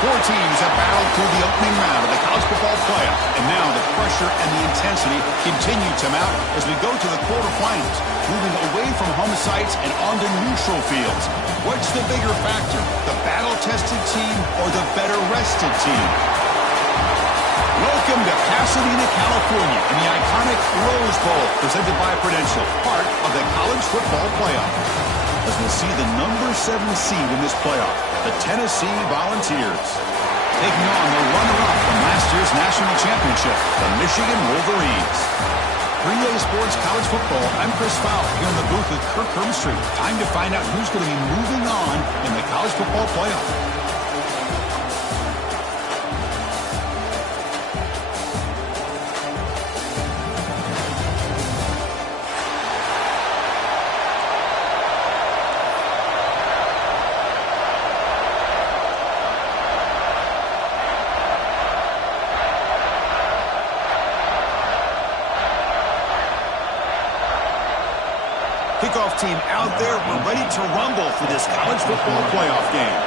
Four teams have battled through the opening round of the college football playoff, and now the pressure and the intensity continue to mount as we go to the quarterfinals, moving away from home sites and onto neutral fields. What's the bigger factor, the battle-tested team or the better-rested team? Welcome to Pasadena, California, in the iconic Rose Bowl, presented by Prudential, part of the college football playoff. As we'll see the number 7 seed in this playoff, the Tennessee Volunteers, taking on the runner-up from last year's national championship, the Michigan Wolverines. 3A Sports College Football, I'm Chris Fowler, here in the booth with Kirk Hermstreet. Time to find out who's going to be moving on in the college football playoff. Kickoff team out there. We're ready to rumble for this college football playoff game.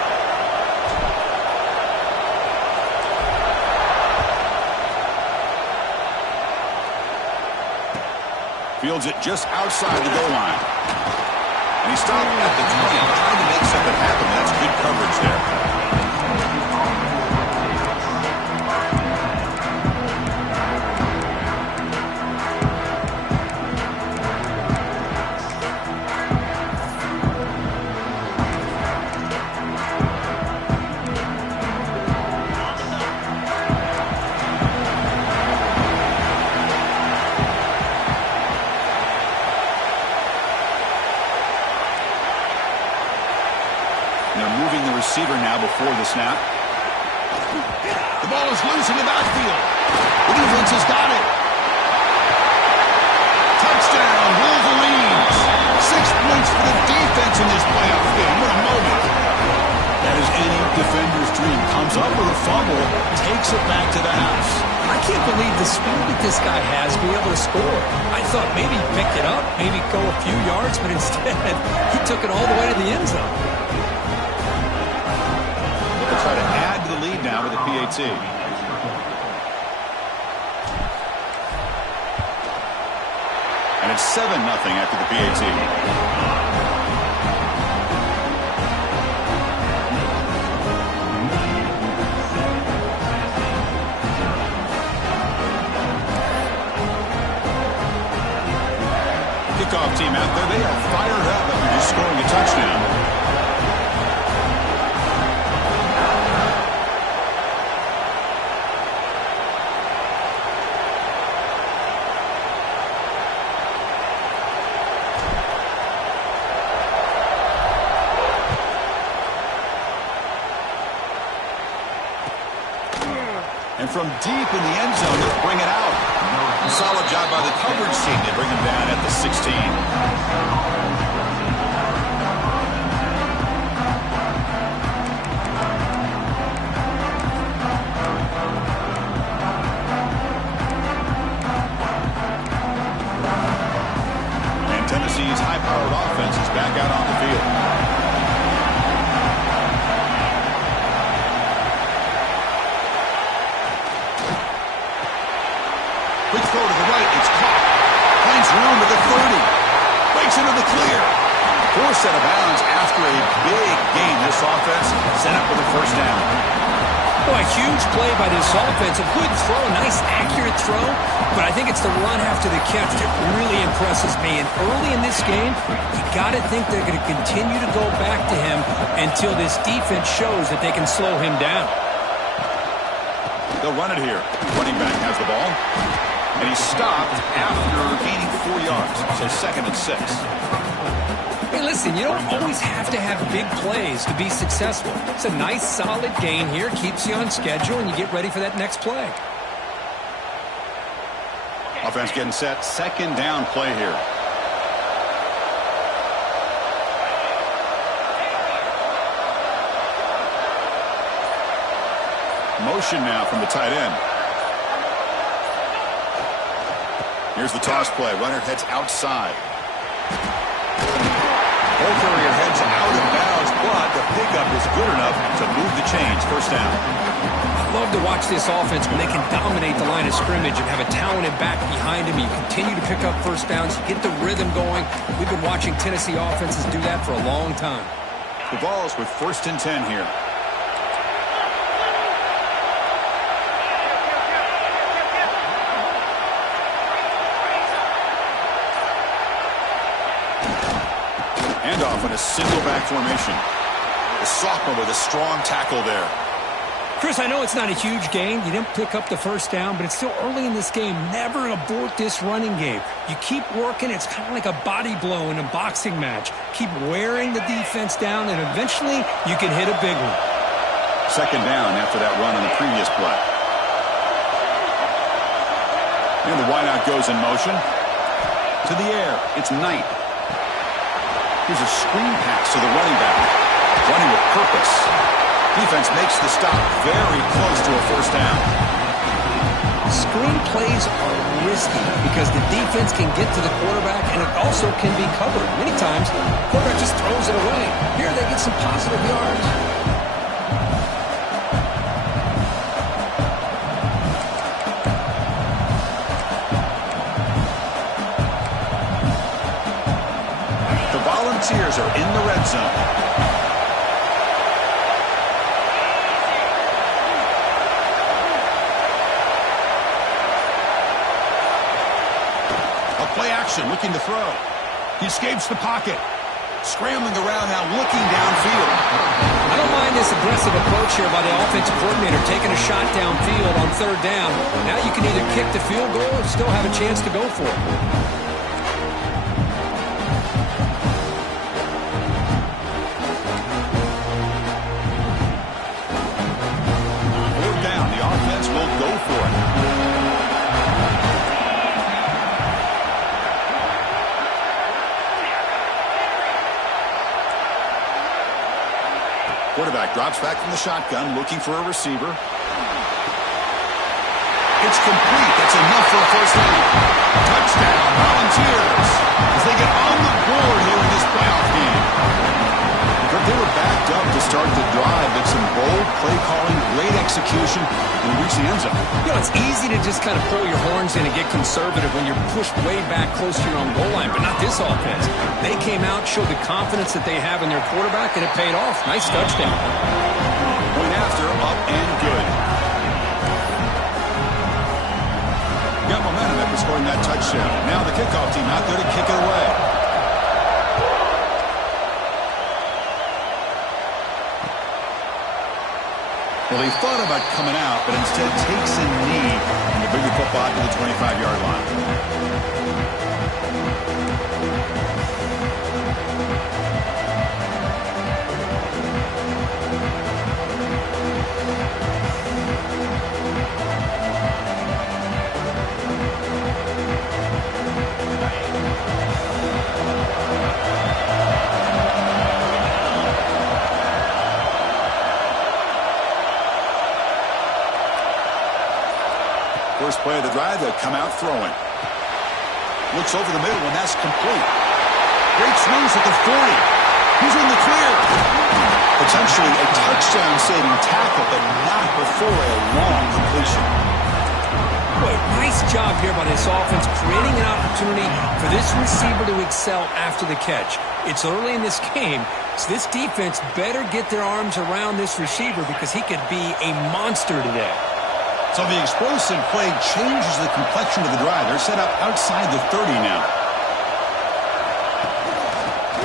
Fields it just outside the goal line. And he stopped at the 20, trying to make something happen. That's good coverage there. Receiver now before the snap. The ball is loose in the backfield. The defense has got it. Touchdown, Wolverines. 6 points for the defense in this playoff game. What a moment. That is any defender's dream. Comes up with a fumble, takes it back to the house. I can't believe the speed that this guy has to be able to score. I thought maybe pick it up, maybe go a few yards, but instead he took it all the way to the end zone. They'll try to add to the lead now with the PAT. And it's 7-0 after the PAT. Kickoff team out there, they are fired up after just scoring a touchdown. And from deep in the end zone, they'll bring it out. Solid job by the coverage team. They bring him down at the 16. And Tennessee's high-powered offense is back out on the field. Quick throw to the right. It's caught. Finds room at the 30. Breaks into the clear. Forced out of bounds after a big gain. This offense set up with a first down. Boy, a huge play by this offense. A good throw, a nice accurate throw. But I think it's the run after the catch that really impresses me. And early in this game, you got to think they're going to continue to go back to him until this defense shows that they can slow him down. They'll run it here. Running back has the ball. And he stopped after gaining 4 yards. So 2nd and 6. Hey, listen, you don't always have to have big plays to be successful. It's a nice, solid gain here. Keeps you on schedule, and you get ready for that next play. Offense getting set. 2nd down play here. Motion now from the tight end. Here's the toss play. Runner heads outside. Ball carrier heads out of bounds, but the pickup is good enough to move the chains. First down. I love to watch this offense when they can dominate the line of scrimmage and have a talented back behind him. You continue to pick up first downs, you get the rhythm going. We've been watching Tennessee offenses do that for a long time. The ball's with 1st and 10 here. Handoff in a single back formation. The sophomore with a strong tackle there. Chris, I know it's not a huge gain. You didn't pick up the first down, but it's still early in this game. Never abort this running game. You keep working. It's kind of like a body blow in a boxing match. Keep wearing the defense down, and eventually you can hit a big one. 2nd down after that run on the previous play. And the wideout goes in motion. To the air. It's Knight. Here's a screen pass to the running back. Running with purpose. Defense makes the stop very close to a first down. Screen plays are risky because the defense can get to the quarterback and it also can be covered. Many times, the quarterback just throws it away. Here they get some positive yards. The Volunteers are in the red zone. Play action, looking to throw. He escapes the pocket. Scrambling around now, looking downfield. I don't mind this aggressive approach here by the offensive coordinator, taking a shot downfield on 3rd down. Now you can either kick the field goal or still have a chance to go for it. 4th down, the offense will go for it. Quarterback drops back from the shotgun, looking for a receiver. It's complete. That's enough for a first down. Touchdown, Volunteers, as they get on the board here in this playoff game. They were backed up to start the drive, but some bold play calling, great execution, and reach the end zone. You know, it's easy to just kind of pull your horns in and get conservative when you're pushed way back close to your own goal line, but not this offense. They came out, showed the confidence that they have in their quarterback, and it paid off. Nice touchdown. Point after, up and good. Got momentum after scoring that touchdown. Now the kickoff team out there to kick it away. Well, he thought about coming out, but instead takes a knee and to bring the football to the 25-yard line. First play of the drive, they'll come out throwing. Looks over the middle, and that's complete. Great swings at the 40. He's in the clear. Potentially a touchdown-saving tackle, but not before a long completion. Boy, nice job here by this offense, creating an opportunity for this receiver to excel after the catch. It's early in this game, so this defense better get their arms around this receiver because he could be a monster today. So the explosive play changes the complexion of the drive. They're set up outside the 30 now.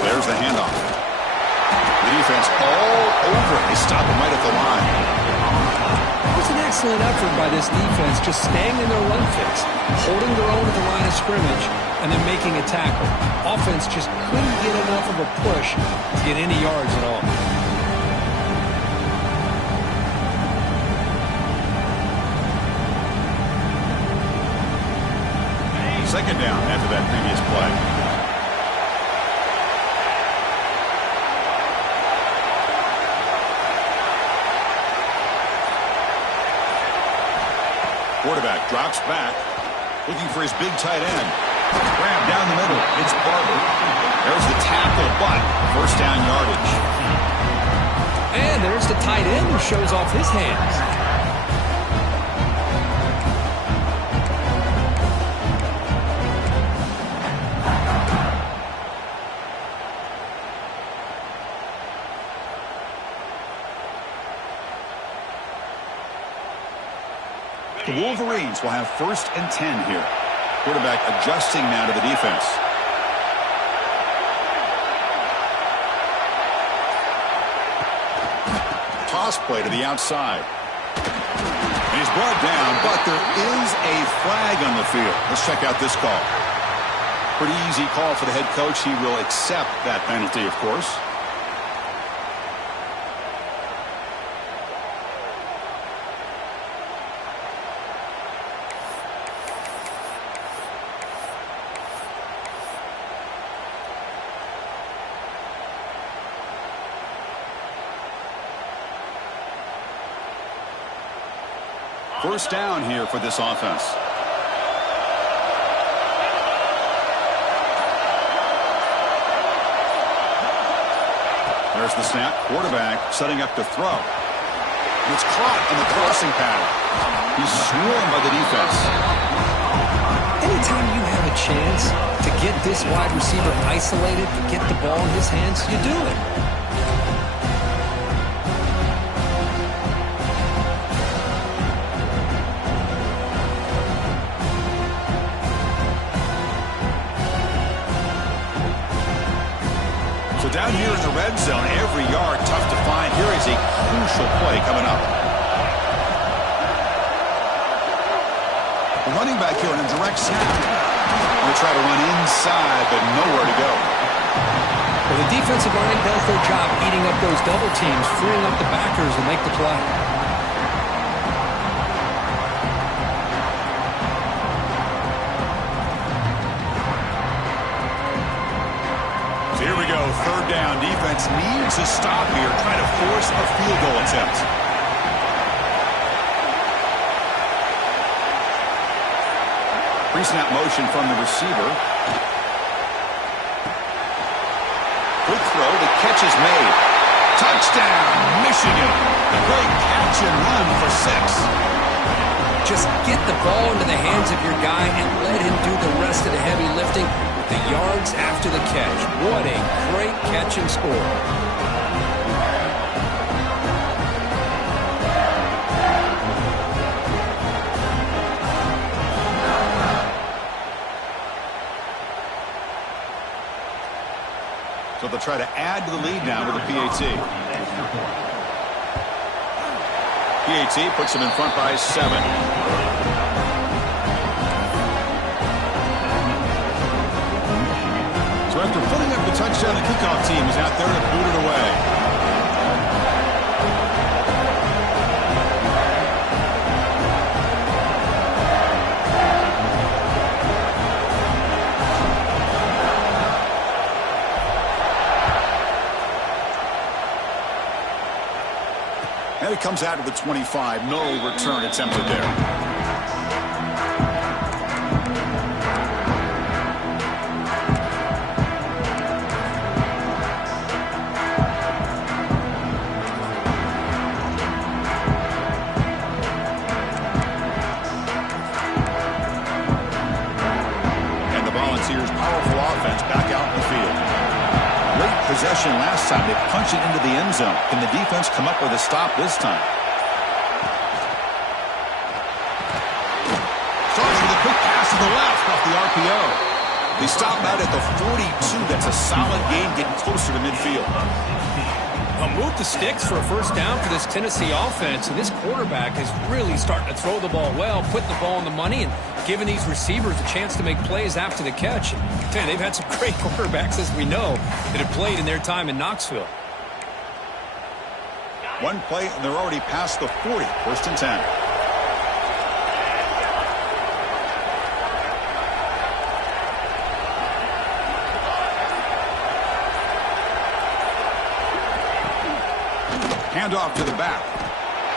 There's the handoff. The defense all over it. They stop him right at the line. It was an excellent effort by this defense, just staying in their run fix, holding their own at the line of scrimmage, and then making a tackle. Offense just couldn't get enough of a push to get any yards at all. Second down after that previous play. Quarterback drops back, looking for his big tight end. Grab down the middle. It's Barber. There's the tackle, but first down yardage. And there's the tight end who shows off his hands. The Wolverines will have 1st and 10 here. Quarterback adjusting now to the defense. Toss play to the outside. And he's brought down, but there is a flag on the field. Let's check out this call. Pretty easy call for the head coach. He will accept that penalty, of course. First down here for this offense. There's the snap. Quarterback setting up to throw. It's caught in the crossing pattern. He's swarmed by the defense. Anytime you have a chance to get this wide receiver isolated, to get the ball in his hands, you do it. Down here in the red zone, every yard tough to find. Here is a crucial play coming up. The running back here on a direct snap. Going to try to run inside, but nowhere to go. Well, the defensive line does their job eating up those double teams, freeing up the backers to make the play. Here we go, 3rd down. Defense needs a stop here, trying to force a field goal attempt. Pre-snap motion from the receiver. Quick throw, the catch is made. Touchdown, Michigan. A great catch and run for 6. Just get the ball into the hands of your guy and let him do the rest of the heavy lifting. The yards after the catch. What a great catch and score. So they'll try to add to the lead now with the PAT. PAT puts them in front by 7. After putting up the touchdown, the kickoff team is out there to boot it away. And it comes out of the 25. No return attempted there. Possession last time. They punch it into the end zone. Can the defense come up with a stop this time? Starts with a quick pass to the left off the RPO. They stop out at the 42. That's a solid gain, getting closer to midfield. Well, move the sticks for a first down for this Tennessee offense, and this quarterback is really starting to throw the ball well, putting the ball on the money, and giving these receivers a chance to make plays after the catch. And they've had some great quarterbacks, as we know, that have played in their time in Knoxville. One play, and they're already past the 40. 1st and 10. Handoff to the back.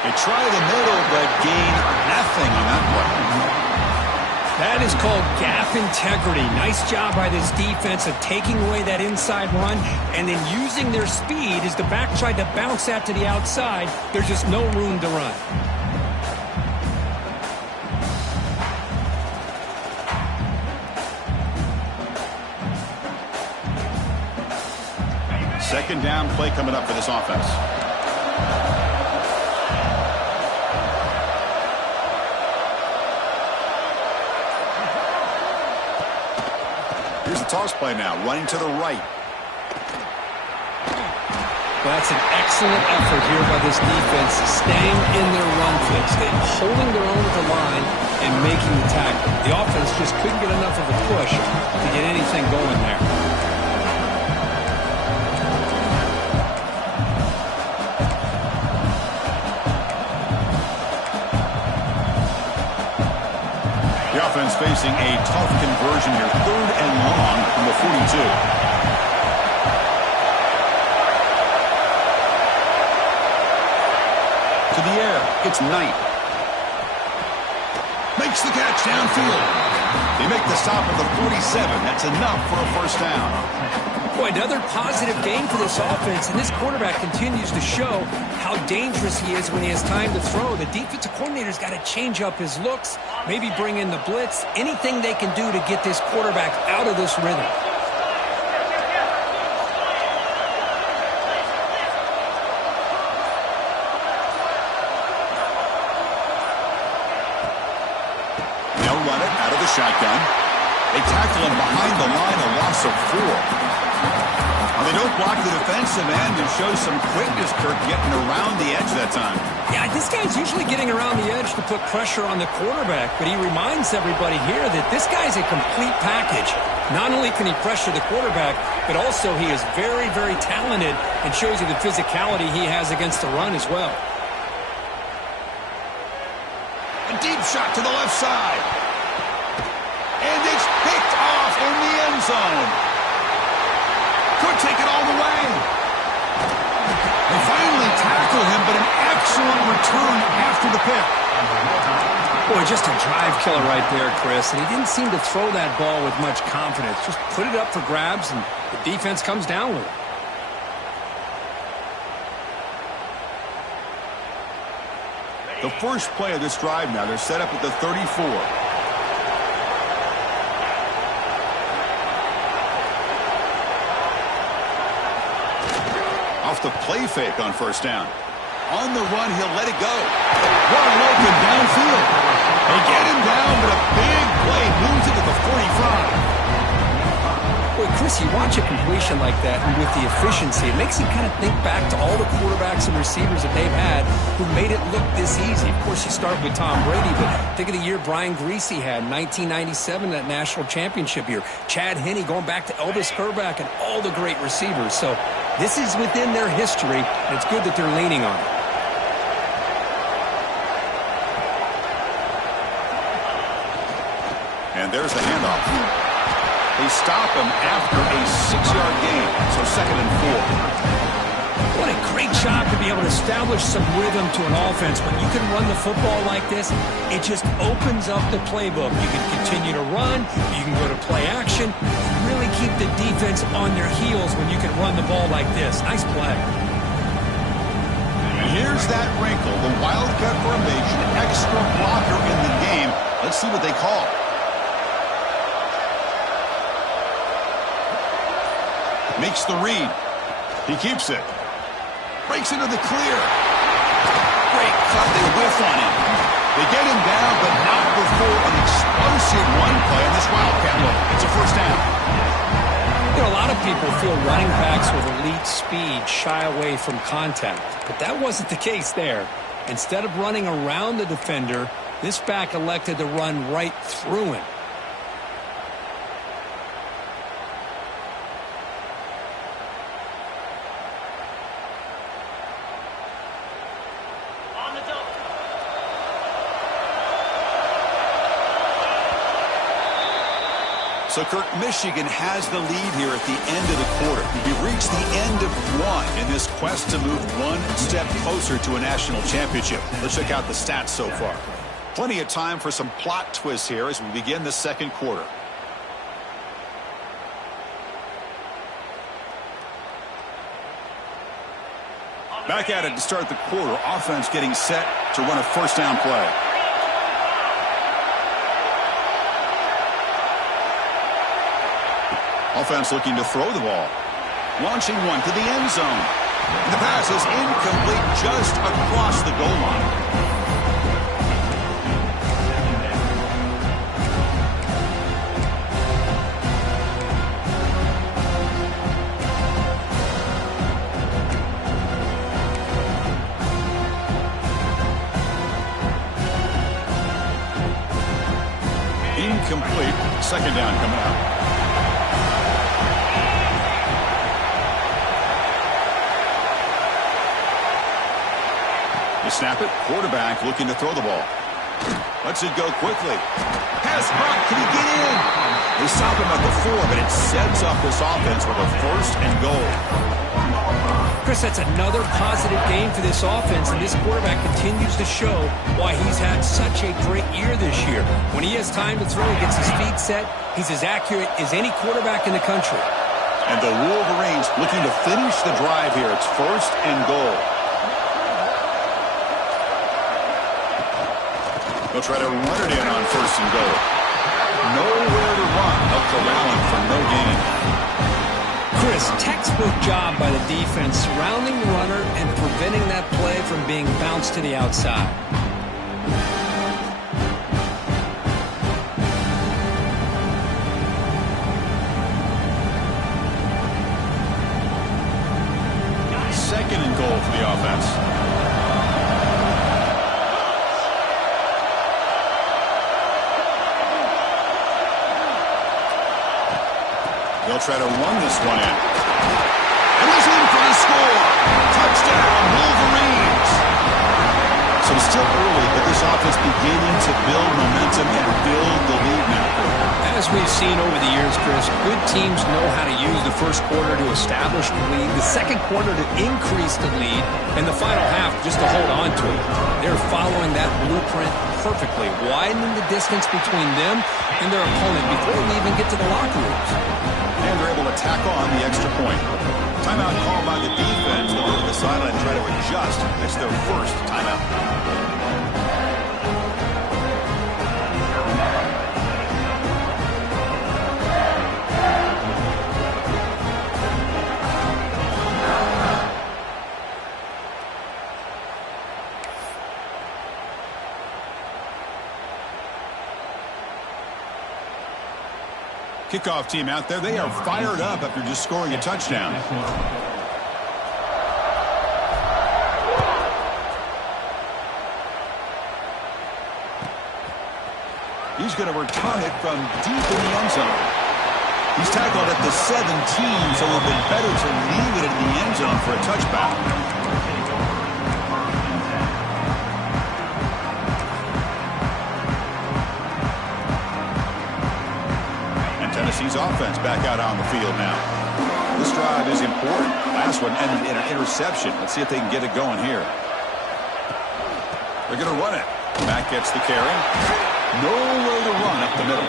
They try the middle, but gain nothing on that play. That is called gap integrity. Nice job by this defense of taking away that inside run and then using their speed as the back tried to bounce that to the outside. There's just no room to run. Second down play coming up for this offense. Here's the toss play now, running to the right. Well, that's an excellent effort here by this defense, staying in their run fix, holding their own at the line and making the tackle. The offense just couldn't get enough of a push to get anything going there. Offense facing a tough conversion here. 3rd and long from the 42. To the air. It's Knight. Makes the catch downfield. They make the stop at the 47. That's enough for a first down. Boy, another positive game for this offense, and this quarterback continues to show how dangerous he is when he has time to throw. The defensive coordinator's got to change up his looks, maybe bring in the blitz, anything they can do to get this quarterback out of this rhythm. They'll run it out of the shotgun. They tackle him behind the line, a loss of 4. They don't block the defensive end and show some quickness, Kirk, getting around the edge that time. Yeah, this guy's usually getting around the edge to put pressure on the quarterback, but he reminds everybody here that this guy's a complete package. Not only can he pressure the quarterback, but also he is very, very talented and shows you the physicality he has against the run as well. A deep shot to the left side. And it's picked off in the end zone. Could take it all the way. They finally tackle him, but an excellent return after the pick. Boy, just a drive killer right there, Chris. And he didn't seem to throw that ball with much confidence. Just put it up for grabs, and the defense comes down with it. The first play of this drive now, they're set up at the 34. Off the play fake on first down. On the run, he'll let it go. Wide open downfield. They get him down, but a big play moves it to the 45. Boy, Chris, you watch a completion like that, and with the efficiency, it makes you kind of think back to all the quarterbacks and receivers that they've had who made it look this easy. Of course, you start with Tom Brady, but think of the year Brian Griese had, 1997, that national championship year. Chad Henne going back to Elvis Kerback and all the great receivers. So this is within their history, and it's good that they're leaning on it. And there's the handoff. They stop him after a 6-yard gain, so 2nd and 4. What a great job to be able to establish some rhythm to an offense. When you can run the football like this, it just opens up the playbook. You can continue to run, you can go to play action, and really keep the defense on their heels when you can run the ball like this. Nice play. And here's that wrinkle, the wildcat formation, extra blocker in the game. Let's see what they call. Makes the read. He keeps it. Breaks into the clear. Great cut. They whiff on him. They get him down, but not before an explosive run play on this wildcat look. It's a first down. You know, a lot of people feel running backs with elite speed shy away from contact, but that wasn't the case there. Instead of running around the defender, this back elected to run right through him. So, Kirk, Michigan has the lead here at the end of the quarter. We've reached the end of one in this quest to move one step closer to a national championship. Let's check out the stats so far. Plenty of time for some plot twists here as we begin the second quarter. Back at it to start the quarter. Offense getting set to run a first down play. Offense looking to throw the ball. Launching one to the end zone. And the pass is incomplete just across the goal line. Incomplete. Second down coming out. They snap it. Quarterback looking to throw the ball. Lets it go quickly. Pass block. Can he get in? They stop him at the 4, but it sets up this offense with a first and goal. Chris, that's another positive game for this offense, and this quarterback continues to show why he's had such a great year this year. When he has time to throw, he gets his feet set. He's as accurate as any quarterback in the country. And the Wolverines looking to finish the drive here. It's first and goal. They'll try to run it in on first and goal. Nowhere to run. Up the rally for no gain. Chris, textbook job by the defense surrounding the runner and preventing that play from being bounced to the outside. Second and goal for the offense. They'll try to run this one in. And he's in for the score. Touchdown, Wolverines. So it's still early, but this offense beginning to build momentum and build the lead now. As we've seen over the years, Chris, good teams know how to use the first quarter to establish the lead, the second quarter to increase the lead, and the final half just to hold on to it. They're following that blueprint perfectly, widening the distance between them and their opponent before we even get to the locker rooms. And they're able to tack on the extra point. Timeout called by the defense. They'll go to the sideline and try to adjust. That's their first timeout. Kickoff team out there. They are fired up after just scoring a touchdown. He's going to return it from deep in the end zone. He's tackled at the 17, so it would have been better to leave it in the end zone for a touchback. Tennessee's offense back out on the field now. This drive is important. Last one ended in an interception. Let's see if they can get it going here. They're going to run it. Matt gets the carry. Nowhere to run up the middle.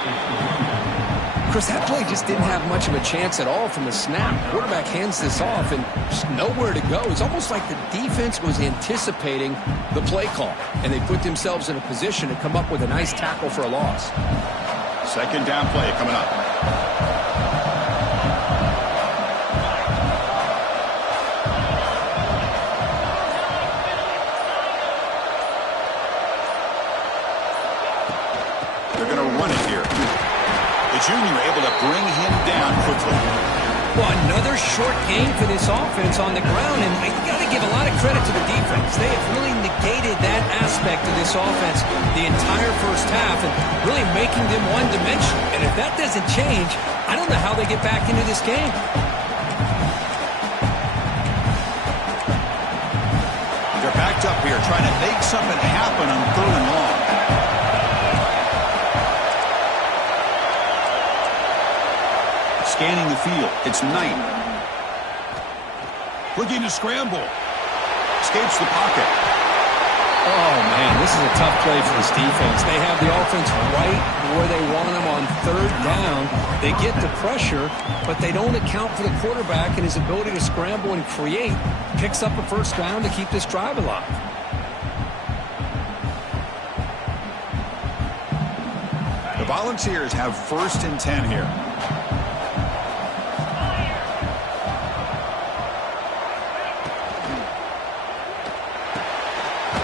Chris, that play just didn't have much of a chance at all from the snap. Quarterback hands this off and just nowhere to go. It's almost like the defense was anticipating the play call, and they put themselves in a position to come up with a nice tackle for a loss. Second down play coming up. They're going to run it here. The junior able to bring him down quickly. Well, another short game for this offense on the ground, and you got to give a lot of credit to the defense. They have really negated that aspect of this offense the entire first half and really making them one-dimensional. And if that doesn't change, I don't know how they get back into this game. They're backed up here trying to make something happen on third and long. Scanning the field. It's Knight. Looking to scramble. Escapes the pocket. Oh, man, this is a tough play for this defense. They have the offense right where they want them on third down. They get the pressure, but they don't account for the quarterback and his ability to scramble and create. Picks up a first down to keep this drive alive. The Volunteers have 1st and 10 here.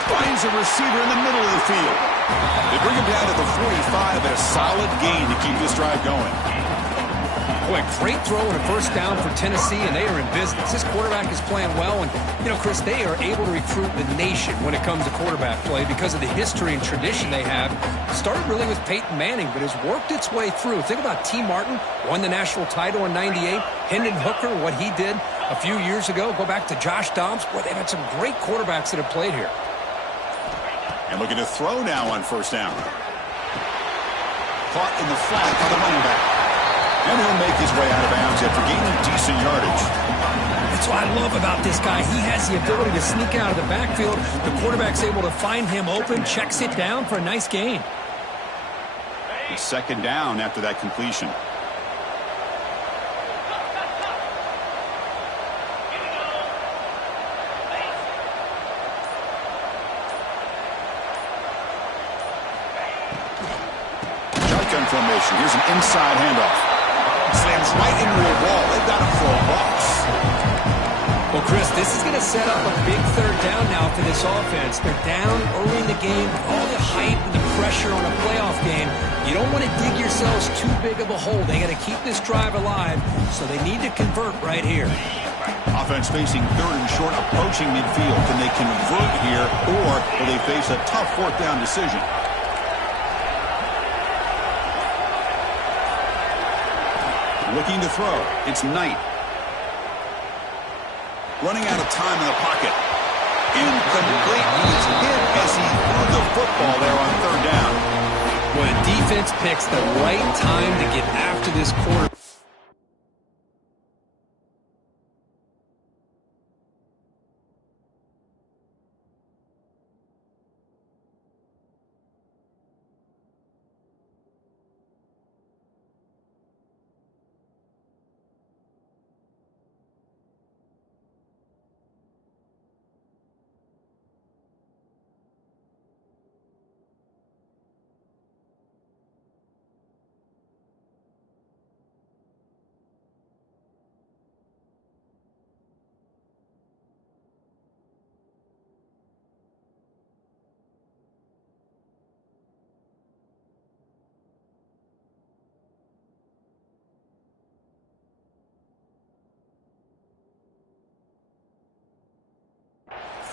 Finds a receiver in the middle of the field. They bring him down to the 45 and a solid gain to keep this drive going. Boy, great throw and a first down for Tennessee, and they are in business. This quarterback is playing well, and, you know, Chris, they are able to recruit the nation when it comes to quarterback play because of the history and tradition they have. Started really with Peyton Manning, but has worked its way through. Think about T. Martin, won the national title in '98. Hendon Hooker, what he did a few years ago. Go back to Josh Dobbs. Boy, they've had some great quarterbacks that have played here. And looking to throw now on first down. Caught in the flat by the running back. And he'll make his way out of bounds after gaining decent yardage. That's what I love about this guy. He has the ability to sneak out of the backfield. The quarterback's able to find him open, checks it down for a nice gain. It's 2nd down after that completion. Shotgun formation. Here's an inside handoff. Slams right into a wall. They've got him for a loss. Well, Chris, this is going to set up a big third down now for this offense. They're down early in the game. All the hype and the pressure on a playoff game. You don't want to dig yourselves too big of a hole. They got to keep this drive alive, so they need to convert right here. Offense facing 3rd and short, approaching midfield. Can they convert here, or will they face a tough 4th down decision? Looking to throw. It's Knight. Running out of time in the pocket. Incomplete. He's hit as he threw the football there on 3rd down. Well, the defense picks the right time to get after this quarterback.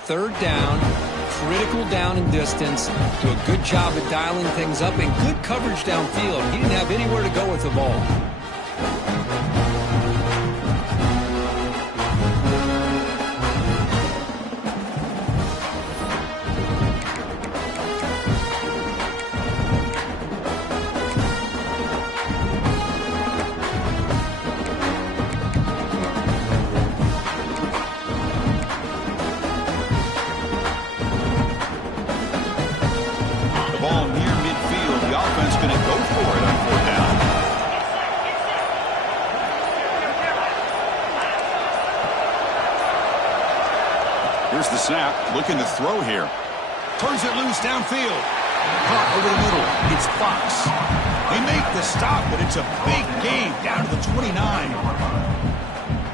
Third down, critical down and distance. Do a good job at dialing things up and good coverage downfield. He didn't have anywhere to go with the ball. Ball near midfield. The offense going to go for it on 4th down. Here's the snap. Looking to throw here. Turns it loose downfield. Caught over the middle. It's Fox. They make the stop, but it's a big gain down to the 29.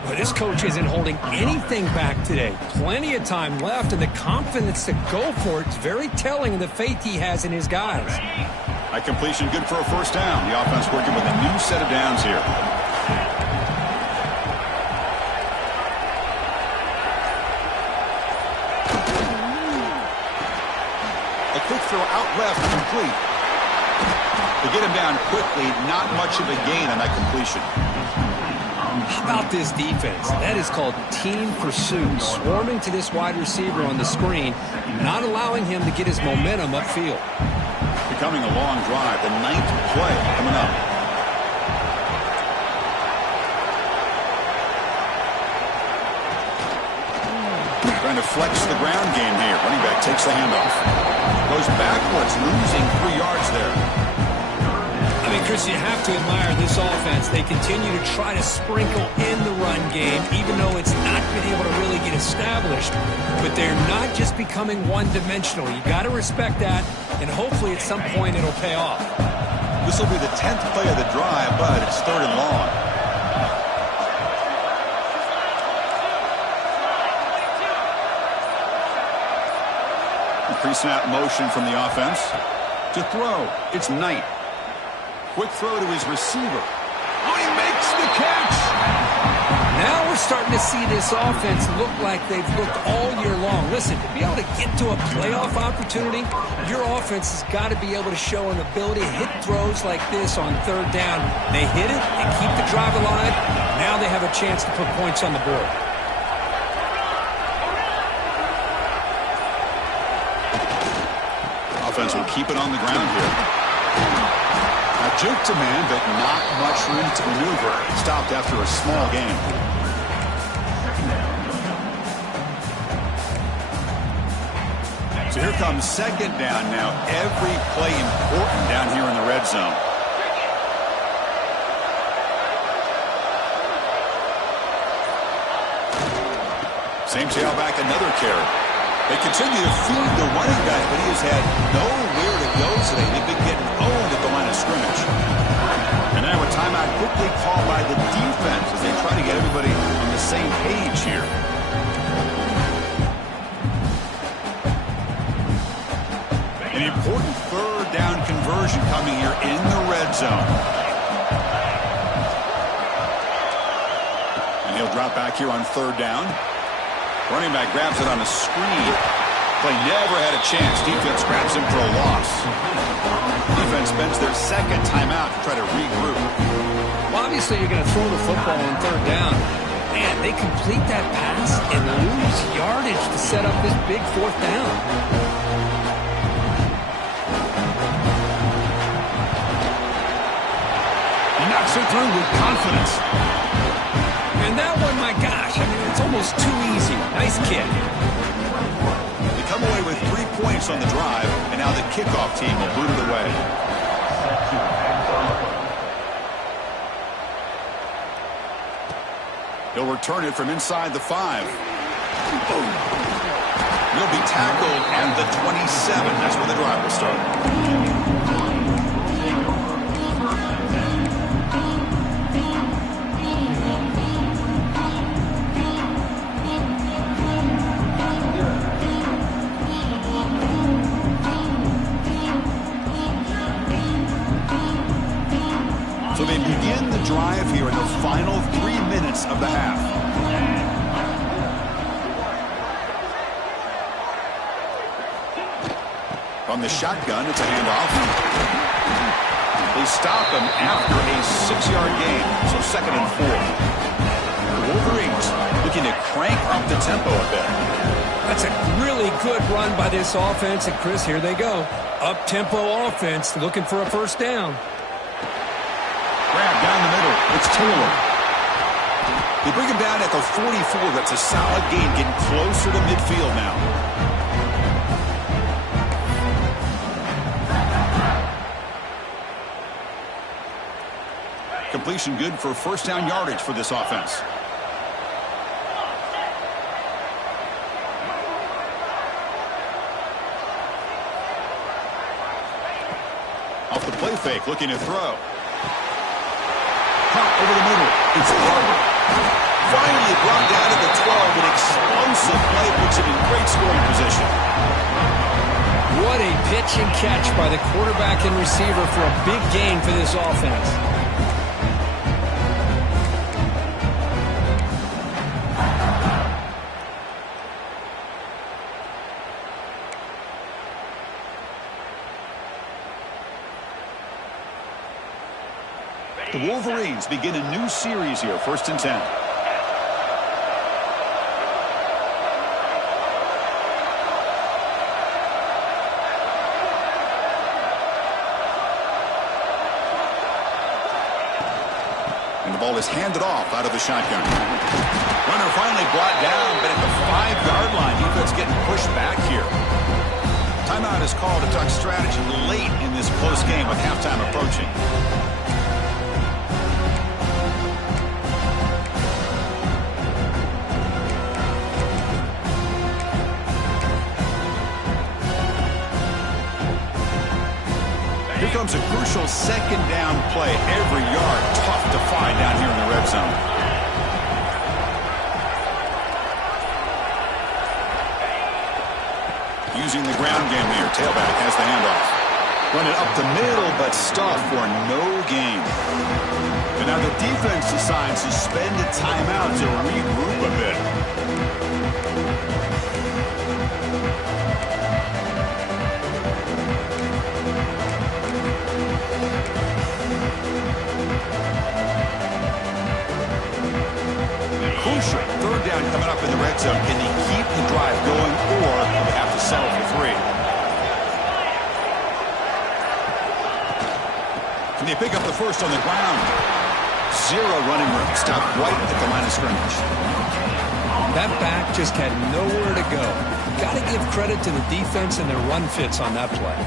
Well, this coach isn't holding anything back today. Plenty of time left, and the confidence to go for it is very telling of the faith he has in his guys. That completion good for a first down. The offense working with a new set of downs here. A quick throw out left, complete. They get him down quickly. Not much of a gain on that completion. How about this defense? That is called team pursuit. Swarming to this wide receiver on the screen, not allowing him to get his momentum upfield. Becoming a long drive. The 9th play coming up. Trying to flex the ground game here. Running back takes the handoff. Goes backwards, losing 3 yards there. I mean, Chris, you have to admire this offense. They continue to try to sprinkle in the run game, even though it's not been able to really get established. But they're not just becoming one-dimensional. You got to respect that, and hopefully at some point it'll pay off. This will be the 10th play of the drive, but it's 3rd and long. Pre-snap motion from the offense. To throw, it's Knight. Quick throw to his receiver. Oh, he makes the catch! Now we're starting to see this offense look like they've looked all year long. Listen, to be able to get to a playoff opportunity, your offense has got to be able to show an ability to hit throws like this on 3rd down. They hit it, they keep the drive alive. Now they have a chance to put points on the board. Offense will keep it on the ground here. A juke to man, but not much room to maneuver. Stopped after a small gain. So here comes 2nd down now. Every play important down here in the red zone. Same tailback, another carry. They continue to feed the running back, but he has had nowhere to go today. They've been getting owned at the line of scrimmage. And now a timeout quickly called by the defense as they try to get everybody on the same page here. An important 3rd down conversion coming here in the red zone. And he'll drop back here on 3rd down. Running back grabs it on a screen. Play never had a chance. Defense grabs him for a loss. Defense spends their 2nd timeout to try to regroup. Well, obviously you're going to throw the football on 3rd down. Man, they complete that pass and lose yardage to set up this big 4th down. He knocks it through with confidence. And that one, my gosh, I mean, it's almost too easy. Nice kick. They come away with 3 points on the drive, and now the kickoff team will boot it away. He'll return it from inside the 5. He'll be tackled at the 27. That's where the drive will start. So they begin the drive here in the final 3 minutes of the half. From the shotgun, it's a handoff. They stop him after a 6-yard gain, so 2nd and 4. The Wolverines looking to crank up the tempo a bit. That's a really good run by this offense, and Chris, here they go. Up-tempo offense looking for a 1st down. Grab down the middle. It's Taylor. They bring him down at the 44. That's a solid gain, getting closer to midfield now. Completion good for 1st down yardage for this offense. Off the play fake, looking to throw. Pop over the middle. It's Barber. Finally brought down to the 12. An explosive play puts him in great scoring position. What a pitch and catch by the quarterback and receiver for a big gain for this offense. The Wolverines begin a new series here, 1st and 10. And the ball is handed off out of the shotgun. Runner finally brought down, but at the 5-yard line, defense getting pushed back here. timeout is called to talk strategy late in this close game with halftime approaching. Here comes a crucial second down play. Every yard tough to find down here in the red zone. Using the ground game here. Tailback has the handoff. Run it up the middle, but stuffed for no gain. And now the defense decides to spend a timeout to regroup a bit. Crucial. Third down coming up in the red zone. Can they keep the drive going, or do they have to settle for 3? Can they pick up the first on the ground? 0 running room. Stopped right at the line of scrimmage. That back just had nowhere to go. Got to give credit to the defense and their run fits on that play.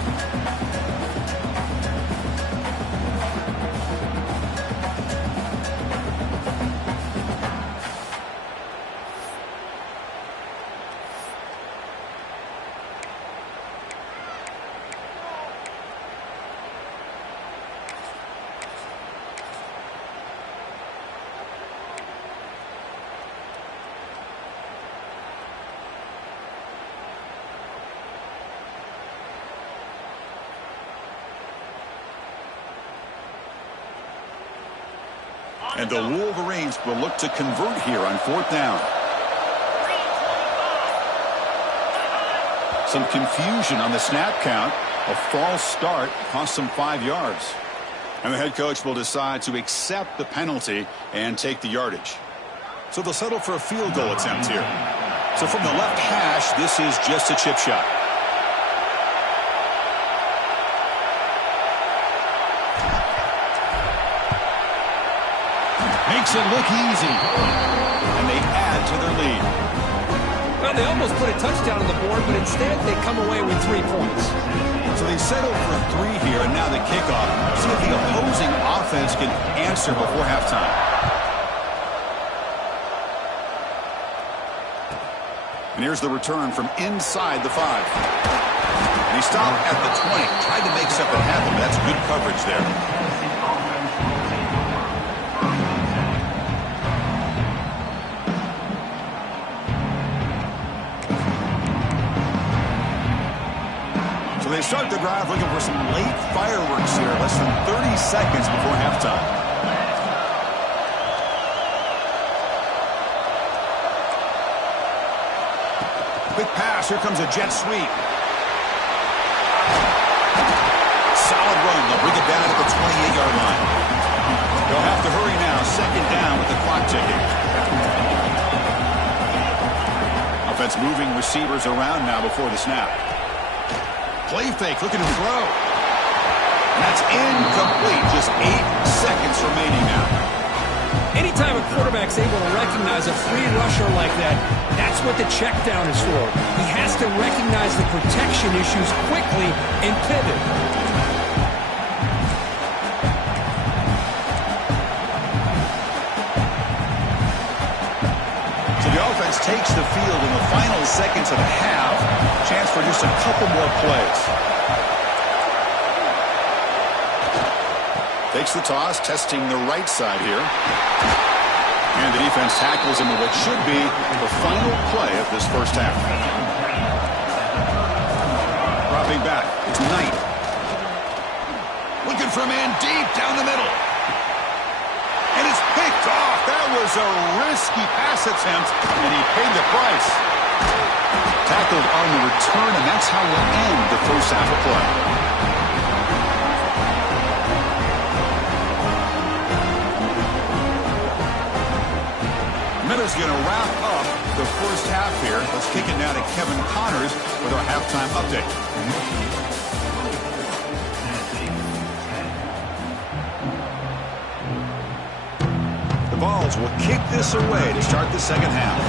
And the Wolverines will look to convert here on 4th down. Some confusion on the snap count. A false start cost them 5 yards. And the head coach will decide to accept the penalty and take the yardage. So they'll settle for a field goal attempt here. So from the left hash, this is just a chip shot. Makes it look easy. And they add to their lead. Well, they almost put a touchdown on the board, but instead they come away with 3 points. So they settle for 3 here, and now the kickoff. See if the opposing offense can answer before halftime. And here's the return from inside the 5. And he stopped at the 20. Tried to make something happen, but that's good coverage there. They start the drive looking for some late fireworks here. Less than 30 seconds before halftime. Quick pass. Here comes a jet sweep. Solid run. They'll bring it down at the 28-yard line. They'll have to hurry now. Second down with the clock ticking. Offense moving receivers around now before the snap. Play fake, looking to throw. And that's incomplete. Just 8 seconds remaining now. Anytime a quarterback's able to recognize a free rusher like that, that's what the check down is for. He has to recognize the protection issues quickly and pivot. So the offense takes the field in the final seconds of the half. Chance for just a couple more plays. Takes the toss, testing the right side here. And the defense tackles him with what should be the final play of this first half. Dropping back, it's Knight. Looking for a man deep down the middle. And it's picked off. That was a risky pass attempt, and he paid the price. Tackled on the return, and that's how we'll end the first half of play. Miller's going to wrap up the first half here. Let's kick it now to Kevin Connors with our halftime update. The Vols will kick this away to start the second half.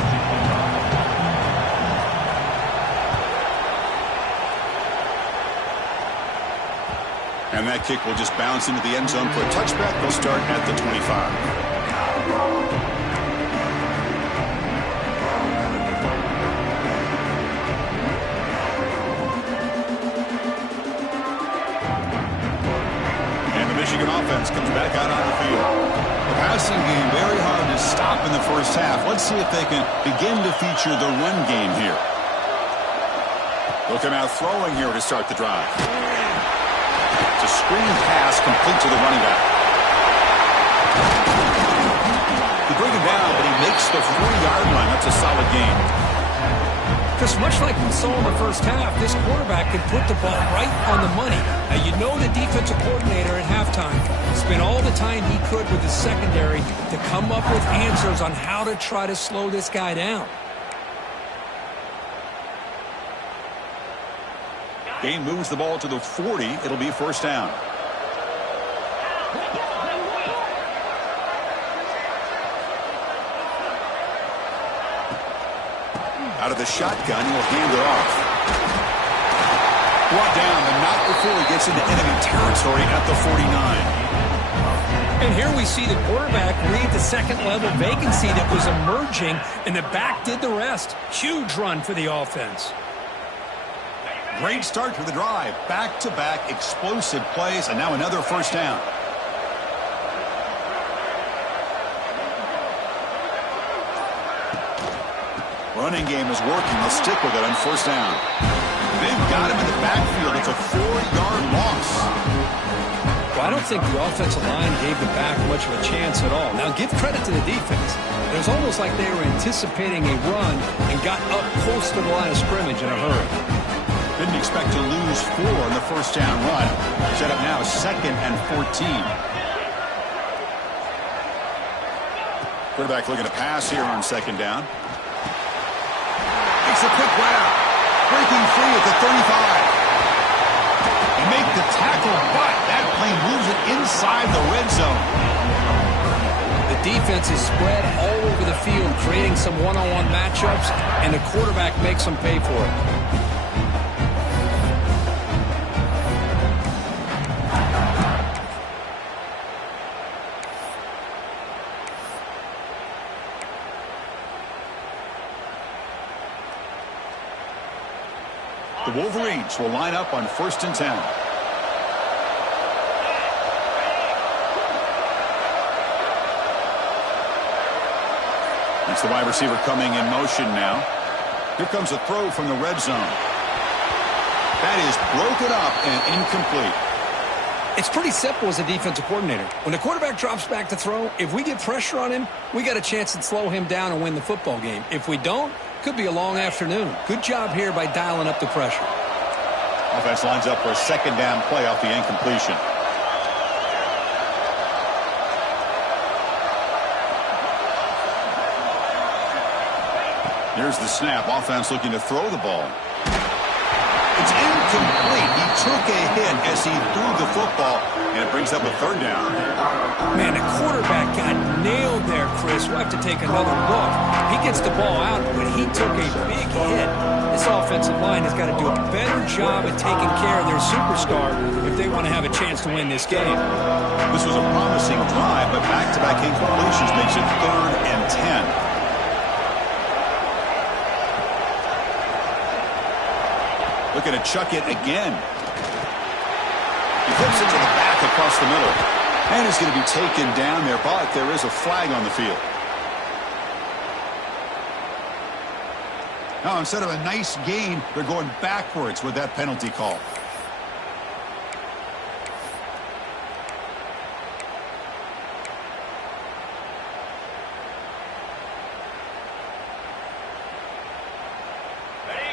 And that kick will just bounce into the end zone for a touchback. They'll start at the 25. Michigan offense comes back out on the field. The passing game very hard to stop in the first half. Let's see if they can begin to feature the run game here. They'll come out throwing here to start the drive. It's a screen pass complete to the running back. They bring him down, but he makes the 40-yard line. That's a solid gain. Because much like we saw in the first half, this quarterback can put the ball right on the money. Now, you know the defensive coordinator at halftime spent all the time he could with the secondary to come up with answers on how to try to slow this guy down. Gain moves the ball to the 40. It'll be first down. Out of the shotgun, he'll hand it off. Brought down, but not before he gets into enemy territory at the 49. And here we see the quarterback read the second-level vacancy that was emerging, and the back did the rest. Huge run for the offense. Great start to the drive. Back-to-back explosive plays, and now another first down. Running game is working. They'll stick with it on first down. They've got him in the backfield. It's a 4-yard loss. Well, I don't think the offensive line gave the back much of a chance at all. Now, give credit to the defense. It was almost like they were anticipating a run and got up close to the line of scrimmage in a hurry. Didn't expect to lose 4 on the first down run. Set up now 2nd and 14. Quarterback looking to pass here on second down. Makes a quick grab. Breaking free at the 35. They make the tackle, but that play moves it inside the red zone. The defense is spread all over the field, creating some one-on-one matchups, and the quarterback makes them pay for it. The Wolverines will line up on 1st and 10. It's the wide receiver coming in motion now. Here comes a throw from the red zone. That is broken up and incomplete. It's pretty simple as a defensive coordinator. When the quarterback drops back to throw, if we get pressure on him, we got a chance to slow him down and win the football game. If we don't, could be a long afternoon. Good job here by dialing up the pressure. Offense lines up for a second down play off the incompletion. Here's the snap. Offense looking to throw the ball. It's incomplete. He took a hit as he threw the football, and it brings up a 3rd down. Man, the quarterback got nailed there, Chris. We'll have to take another look. He gets the ball out, but he took a big hit. This offensive line has got to do a better job at taking care of their superstar if they want to have a chance to win this game. This was a promising drive, but back-to-back incompletions makes it 3rd and 10. Looking to chuck it again. He flips it to the back across the middle. And he's going to be taken down there, but there is a flag on the field. Now, instead of a nice gain, they're going backwards with that penalty call.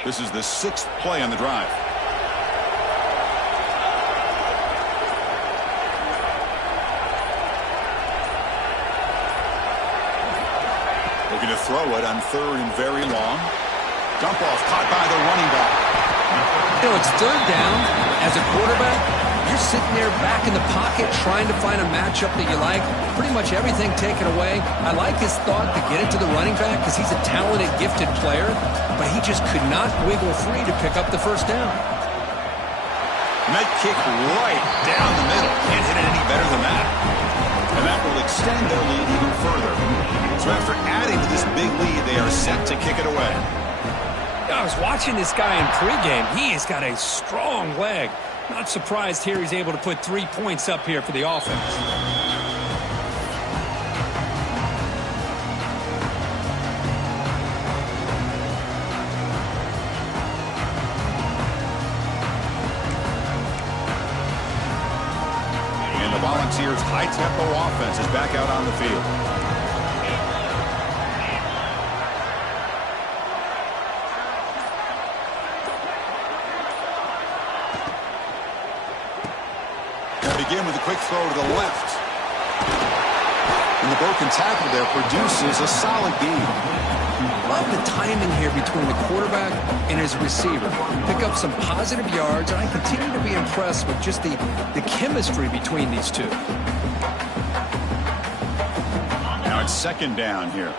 This is the 6th play on the drive. Looking to throw it on 3rd and very long. Dump off caught by the running back. You know, it's 3rd down. As a quarterback, you're sitting there back in the pocket trying to find a matchup that you like. Pretty much everything taken away. I like his thought to get it to the running back because he's a talented, gifted player, but he just could not wiggle free to pick up the first down. And that kick right down the middle. Can't hit it any better than that. And that will extend their lead even further. So after adding to this big lead, they are set to kick it away. I was watching this guy in pregame. He has got a strong leg. Not surprised here he's able to put 3 points up here for the offense. And the Volunteers' high-tempo offense is back out on the field. Begin with a quick throw to the left. And the broken tackle there produces a solid gain. Love the timing here between the quarterback and his receiver. Pick up some positive yards, and I continue to be impressed with just the chemistry between these two. Now it's second down here.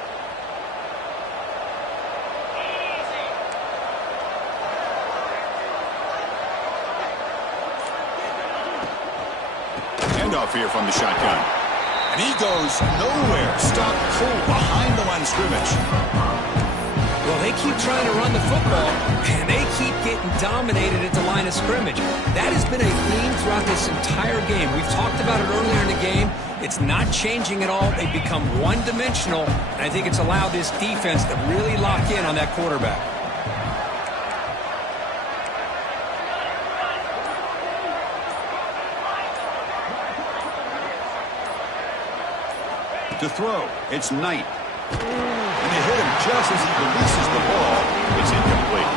Off here from the shotgun. And he goes nowhere. Stop cold behind the line of scrimmage. Well, they keep trying to run the football, and they keep getting dominated at the line of scrimmage. That has been a theme throughout this entire game. We've talked about it earlier in the game. It's not changing at all. They've become one-dimensional, and I think it's allowed this defense to really lock in on that quarterback. To throw, it's Knight. And they hit him just as he releases the ball. It's incomplete.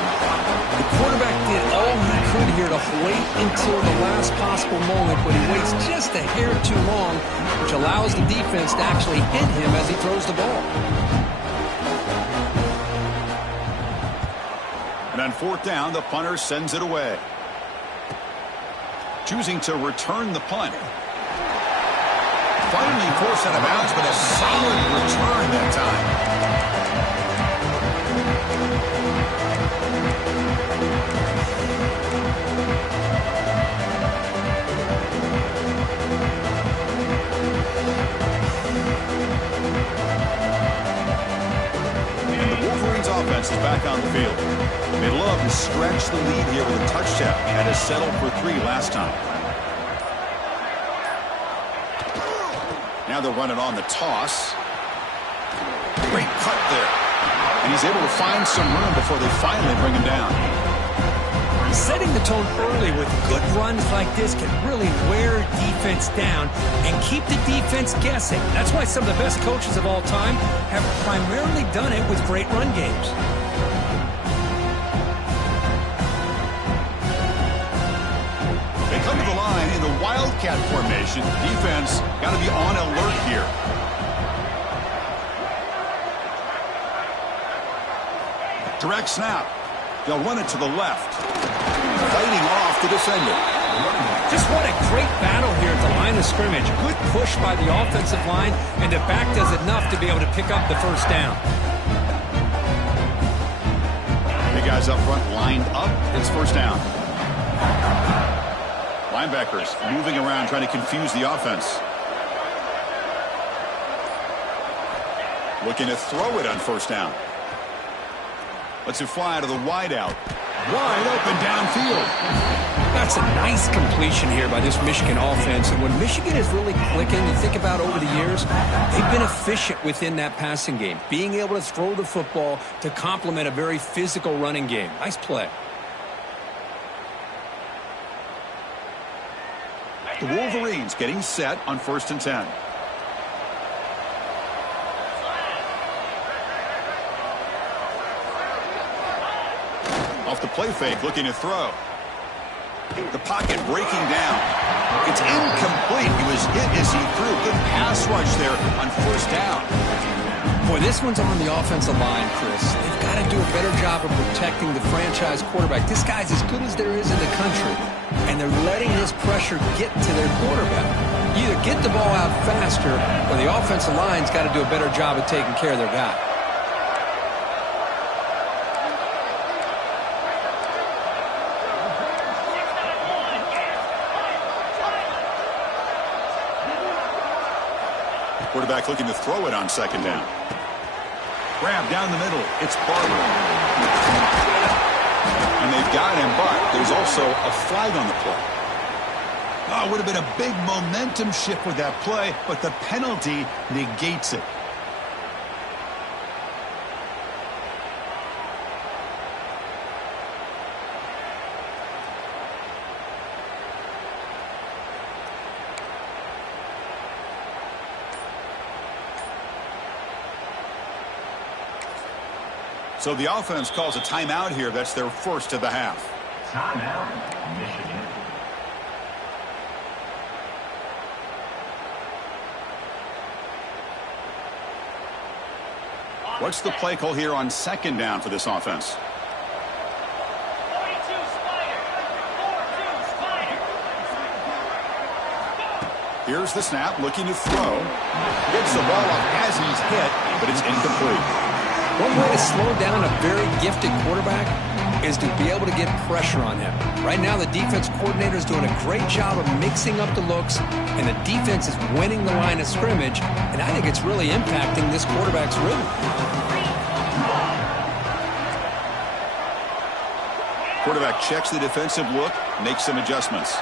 The quarterback did all he could here to wait until the last possible moment, but he waits just a hair too long, which allows the defense to actually hit him as he throws the ball. And on fourth down, the punter sends it away. Choosing to return the punt. Finally forced out of bounds, but a solid return that time. And the Wolverines offense is back on the field. They love to stretch the lead here with a touchdown. Had to settle for 3 last time. Now they're running on the toss. Great cut there. And he's able to find some room before they finally bring him down. Setting the tone early with good runs like this can really wear defense down and keep the defense guessing. That's why some of the best coaches of all time have primarily done it with great run games. They come to the line in the Wildcat formation. Defense got to be on alert here. Direct snap. They'll run it to the left. Fighting off the defender. Just what a great battle here at the line of scrimmage. Good push by the offensive line, and the back does enough to be able to pick up the first down. The guys up front lined up. It's first down. Linebackers moving around, trying to confuse the offense. Looking to throw it on first down. Lets it fly to the wideout. Wide open downfield. That's a nice completion here by this Michigan offense. And when Michigan is really clicking, you think about over the years, they've been efficient within that passing game. Being able to throw the football to complement a very physical running game. Nice play. The Wolverines getting set on 1st and 10. Off the play fake, looking to throw. The pocket breaking down. It's incomplete. He was hit as he threw. Good pass rush there on first down. Boy, this one's on the offensive line, Chris. They've got to do a better job of protecting the franchise quarterback. This guy's as good as there is in the country, and they're letting his pressure get to their quarterback. Either get the ball out faster, or the offensive line's got to do a better job of taking care of their guy. Quarterback looking to throw it on second down. Grab down the middle. It's Barber. And they've got him, but there's also a flag on the play. Oh, it would have been a big momentum shift with that play, but the penalty negates it. So the offense calls a timeout here. That's their first of the half. Timeout, Michigan. What's the play call here on second down for this offense? Here's the snap, looking to throw. Gets the ball off as he's hit, but it's incomplete. One way to slow down a very gifted quarterback is to be able to get pressure on him. Right now, the defense coordinator is doing a great job of mixing up the looks, and the defense is winning the line of scrimmage, and I think it's really impacting this quarterback's rhythm. Quarterback checks the defensive look, makes some adjustments.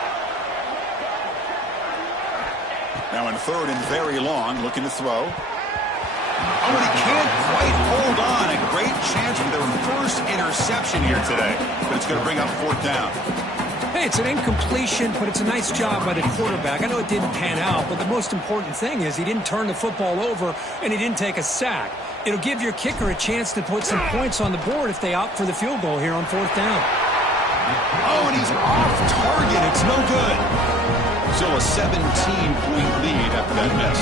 Now in third and very long, looking to throw. Oh, and he can't quite hold on. A great chance for their first interception here today, but it's going to bring up fourth down. Hey, it's an incompletion, but it's a nice job by the quarterback. I know it didn't pan out, but the most important thing is he didn't turn the football over and he didn't take a sack. It'll give your kicker a chance to put some points on the board if they opt for the field goal here on fourth down. Oh, and he's off target. It's no good. Still a 17-point lead after that miss.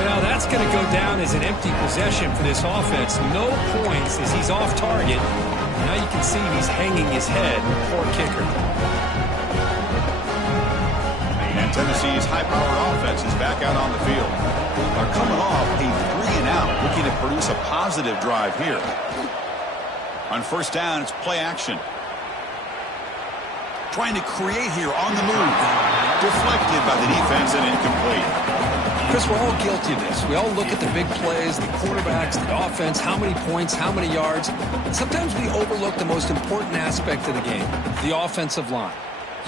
Well, that's going to go down as an empty possession for this offense. No points as he's off target. Now you can see he's hanging his head. Poor kicker. And Tennessee's high-powered offense is back out on the field. They're coming off a 3-and-out, looking to produce a positive drive here. On first down, it's play action. Trying to create here on the move. Deflected by the defense and incomplete. Chris, we're all guilty of this. We all look at the big plays, the quarterbacks, the offense, how many points, how many yards. And sometimes we overlook the most important aspect of the game, the offensive line.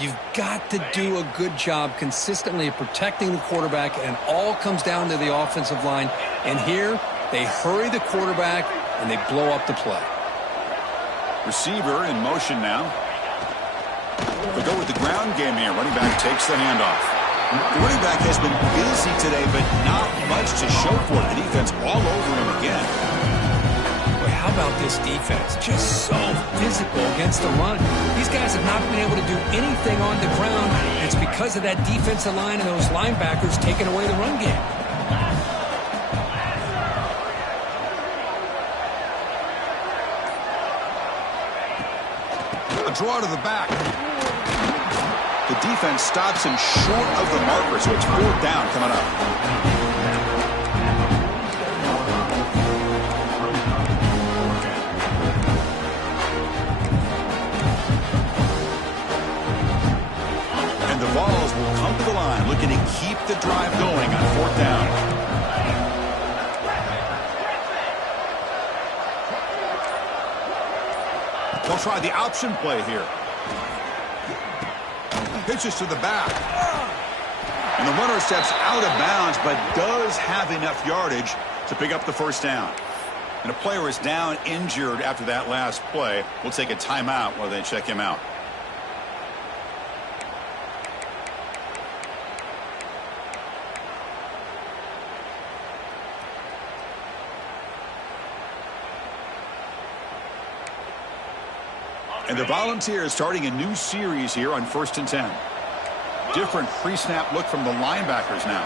You've got to do a good job consistently of protecting the quarterback, and all comes down to the offensive line. And here, they hurry the quarterback, and they blow up the play. Receiver in motion now. They go with the ground game here. Running back takes the handoff. The running back has been busy today, but not much to show for it. The defense all over him again. Boy, how about this defense? Just so physical against the run. These guys have not been able to do anything on the ground. It's because of that defensive line and those linebackers taking away the run game. A draw to the back. The defense stops him short of the marker, so it's fourth down coming up. And the Vols will come to the line, looking to keep the drive going on fourth down. They'll try the option play here. Pitches to the back. And the runner steps out of bounds, but does have enough yardage to pick up the first down. And a player is down injured after that last play. We'll take a timeout while they check him out. And the Volunteers starting a new series here on 1st and 10. Different pre-snap look from the linebackers now.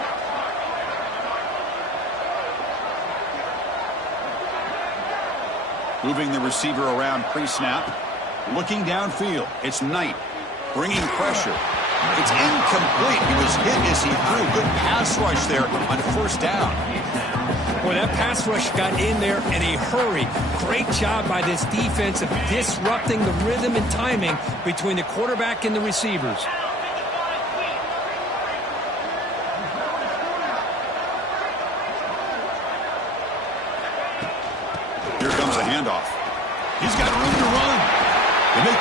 Moving the receiver around pre-snap. Looking downfield. It's Knight bringing pressure. It's incomplete. He was hit as he threw. Good pass rush there on first down. Boy, that pass rush got in there in a hurry. Great job by this defense of disrupting the rhythm and timing between the quarterback and the receivers.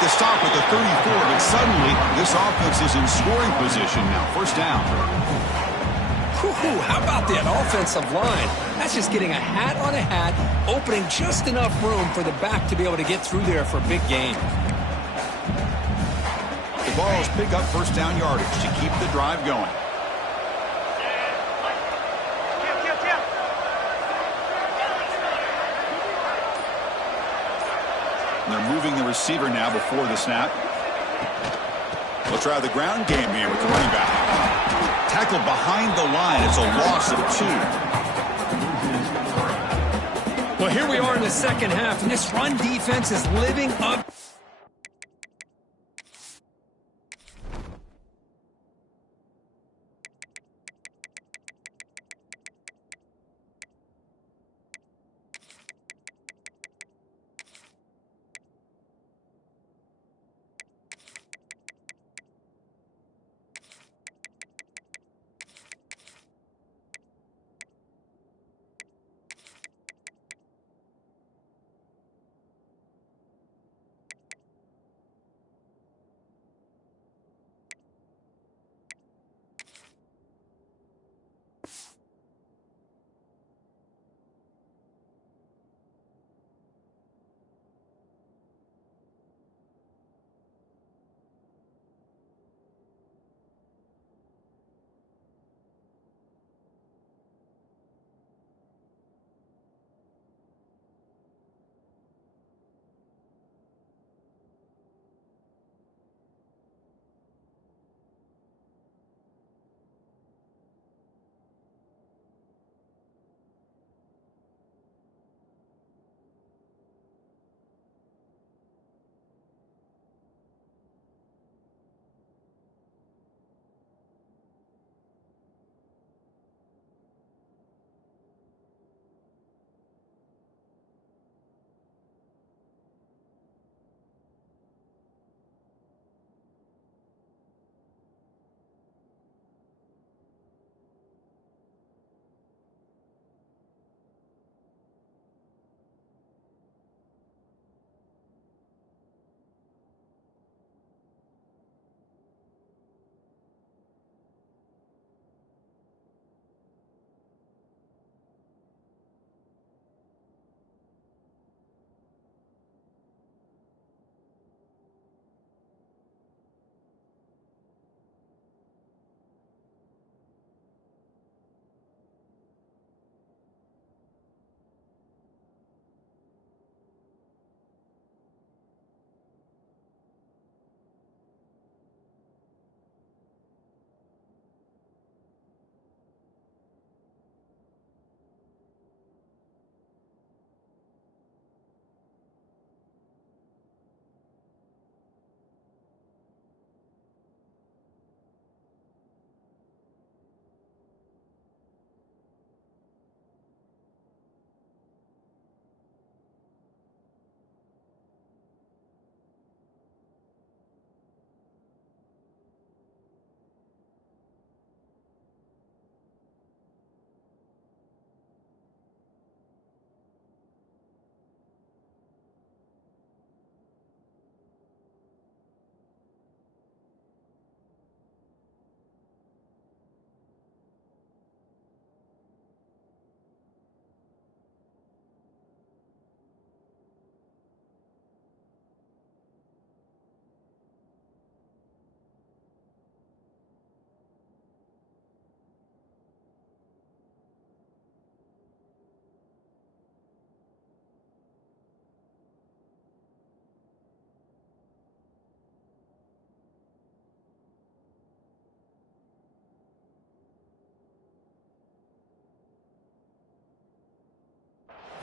the stop at the 34, but suddenly this offense is in scoring position now. First down. Whew, how about that offensive line? That's just getting a hat on a hat, opening just enough room for the back to be able to get through there for a big gain. The Vols pick up first down yardage to keep the drive going. And they're moving the receiver now before the snap. We'll try the ground game here with the running back. Tackled behind the line. It's a loss of 2. Well, here we are in the second half, and this run defense is living up.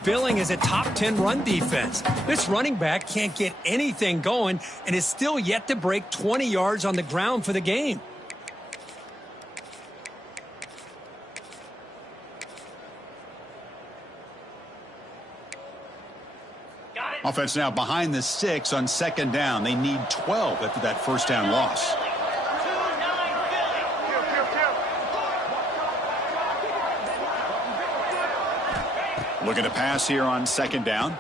Billing is a top 10 run defense. This running back can't get anything going and is still yet to break 20 yards on the ground for the game. Offense now behind the 6 on second down. They need 12 after that first down loss. Looking to pass here on second down.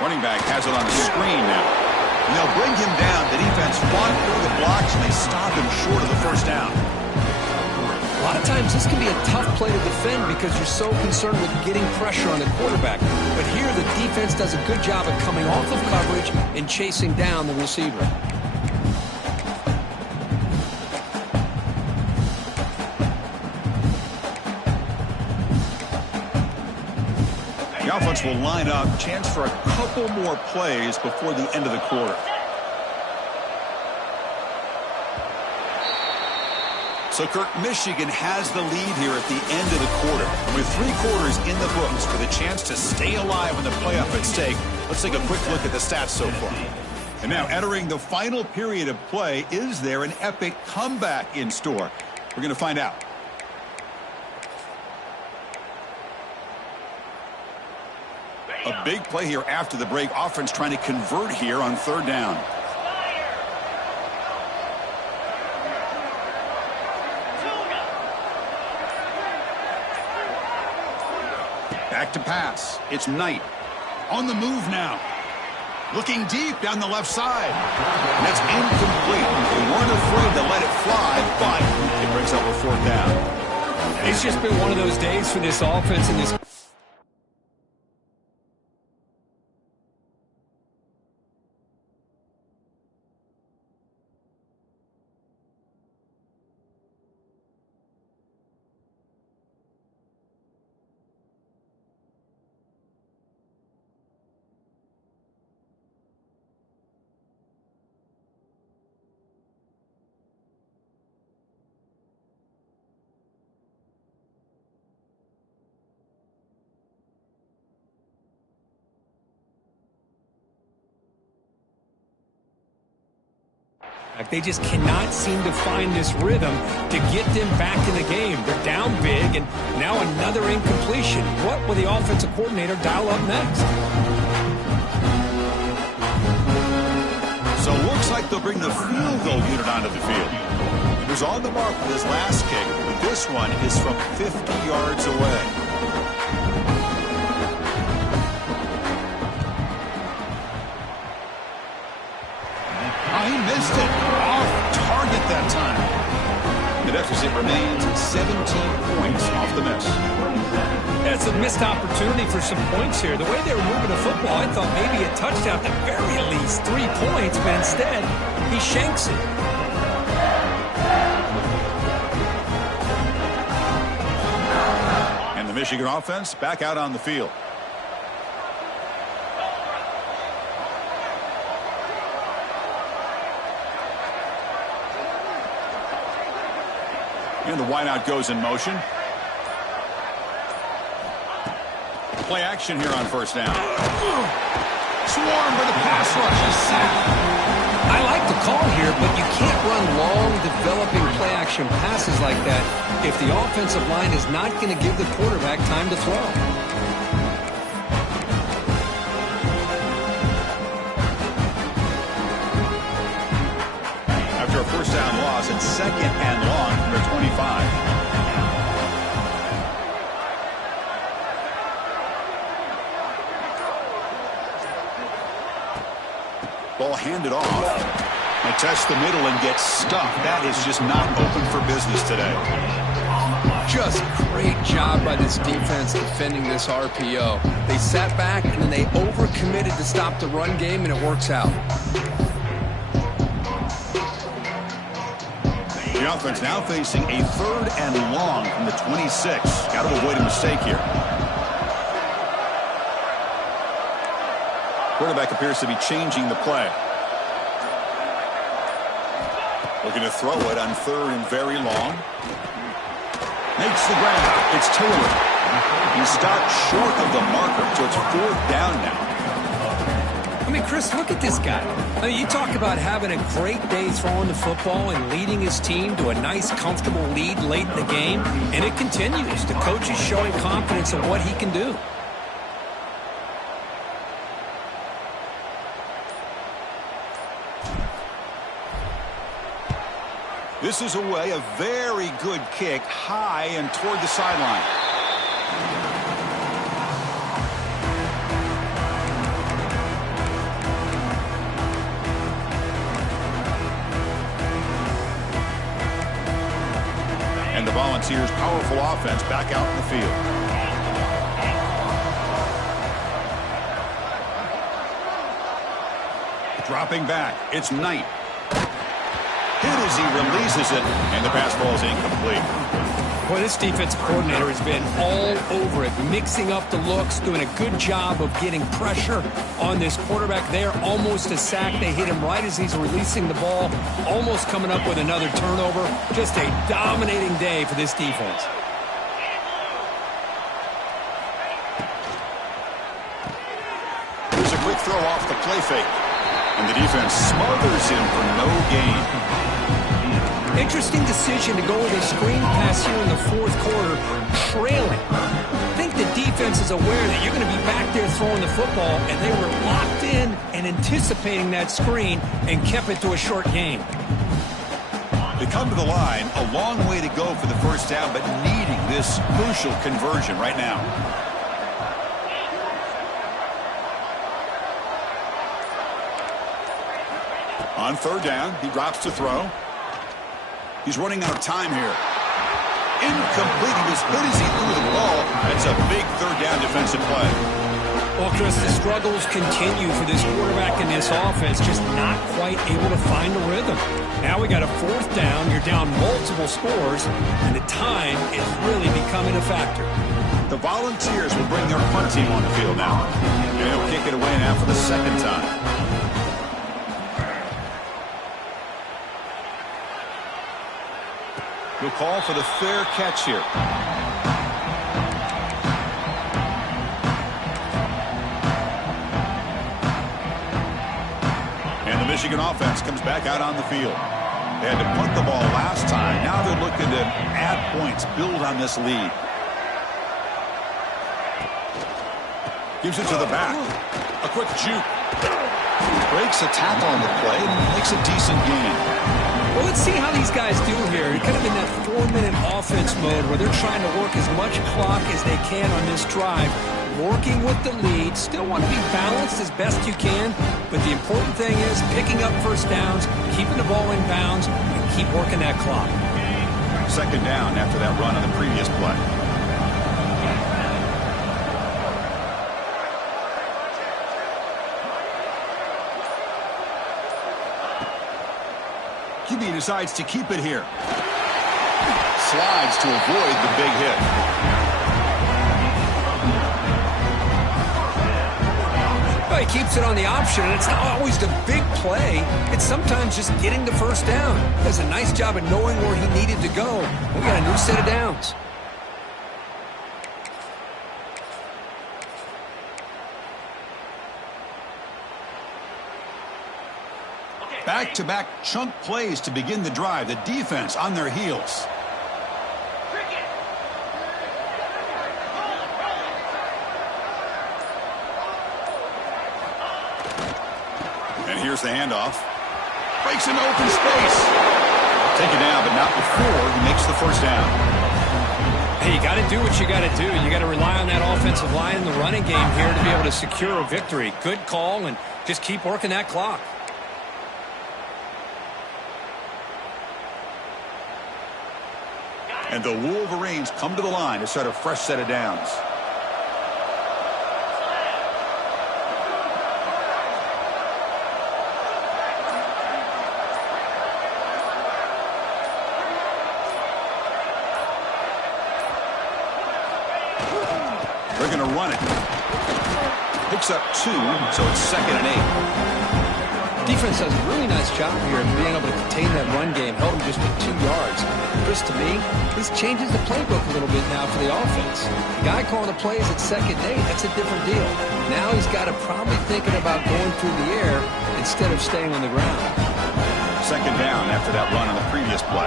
Running back has it on the screen now. And they'll bring him down. The defense fought through the blocks, and they stop him short of the first down. A lot of times this can be a tough play to defend because you're so concerned with getting pressure on the quarterback. But here the defense does a good job of coming off of coverage and chasing down the receiver. The offense will line up. Chance for a couple more plays before the end of the quarter. So, Kirk, Michigan has the lead here at the end of the quarter. With 3 quarters in the books with a chance to stay alive in the playoff at stake, let's take a quick look at the stats so far. And now, entering the final period of play, is there an epic comeback in store? We're going to find out. A big play here after the break. Offense trying to convert here on 3rd down. Back to pass. It's Knight. On the move now. Looking deep down the left side. That's incomplete. They weren't afraid to let it fly, but it brings up a 4th down. It's just been one of those days for this offense and this. They just cannot seem to find this rhythm to get them back in the game. They're down big, and now another incompletion. What will the offensive coordinator dial up next? So it looks like they'll bring the field goal unit onto the field. He was on the mark with his last kick, but this one is from 50 yards away. He missed it. Off target that time. The deficit remains 17 points off the miss. That's a missed opportunity for some points here. The way they were moving the football, I thought maybe a touchdown, at the very least 3 points, but instead he shanks it. And the Michigan offense back out on the field. And the wideout goes in motion. Play action here on 1st down. Swarm for the pass rush is sacked. I like the call here, but you can't run long, developing play-action passes like that if the offensive line is not going to give the quarterback time to throw. After a 1st down loss, it's 2nd and long from their 25. Ball handed off. They test the middle and get stuffed. That is just not open for business today. Just great job by this defense defending this RPO. They sat back and then they overcommitted to stop the run game, and it works out. The offense now facing a 3rd and long from the 26. Got to avoid a mistake here. Quarterback appears to be changing the play. Looking to throw it on 3rd and very long. Makes the grab. It's Taylor. He stopped short of the marker, so it's 4th down now. I mean, Chris, look at this guy. I mean, you talk about having a great day throwing the football and leading his team to a nice, comfortable lead late in the game, and it continues. The coach is showing confidence in what he can do. This is away, a very good kick, high and toward the sideline. Volunteers' powerful offense back out in the field. Dropping back, it's Knight. Hit as he releases it, and the pass ball is incomplete. Boy, this defensive coordinator has been all over it, mixing up the looks, doing a good job of getting pressure on this quarterback there. Almost a sack. They hit him right as he's releasing the ball, almost coming up with another turnover. Just a dominating day for this defense. Here's a quick throw off the play fake, and the defense smothers him for no gain. Interesting decision to go with a screen pass here in the fourth quarter, trailing. I think the defense is aware that you're going to be back there throwing the football, and they were locked in and anticipating that screen and kept it to a short game. They come to the line, a long way to go for the first down, but needing this crucial conversion right now. On third down, he drops to throw. He's running out of time here. Incomplete. He was hit as he threw the ball. That's a big third down defensive play. Well, Chris, the struggles continue for this quarterback in this offense, just not quite able to find a rhythm. Now we got a fourth down. You're down multiple scores, and the time is really becoming a factor. The Volunteers will bring their punt team on the field now. And they'll kick it away now for the second time. We'll call for the fair catch here. And the Michigan offense comes back out on the field. They had to punt the ball last time. Now they're looking to add points, build on this lead. Gives it to the back. A quick juke. Breaks a tackle on the play and makes a decent gain. Well, let's see how these guys do here. They're kind of in that 4-minute offense mode where they're trying to work as much clock as they can on this drive, working with the lead. Still want to be balanced as best you can, but the important thing is picking up first downs, keeping the ball in bounds, and keep working that clock. Second down after that run on the previous play. QB decides to keep it here. Slides to avoid the big hit. Well, he keeps it on the option, and it's not always the big play. It's sometimes just getting the first down. He does a nice job of knowing where he needed to go. We got a new set of downs. Back-to-back chunk plays to begin the drive. The defense on their heels. And here's the handoff. Breaks into open space. Taken down, but not before he makes the first down. Hey, you got to do what you got to do. You got to rely on that offensive line in the running game here to be able to secure a victory. Good call, and just keep working that clock. And the Wolverines come to the line to start a fresh set of downs. They're going to run it. Picks up 2, so it's 2nd and 8. Defense does a really nice job here of being able to contain that run game, held him just to 2 yards. Chris, to me, this changes the playbook a little bit now for the offense. The guy calling the plays at 2nd and 8, that's a different deal. Now he's got to probably thinking about going through the air instead of staying on the ground. 2nd down after that run on the previous play.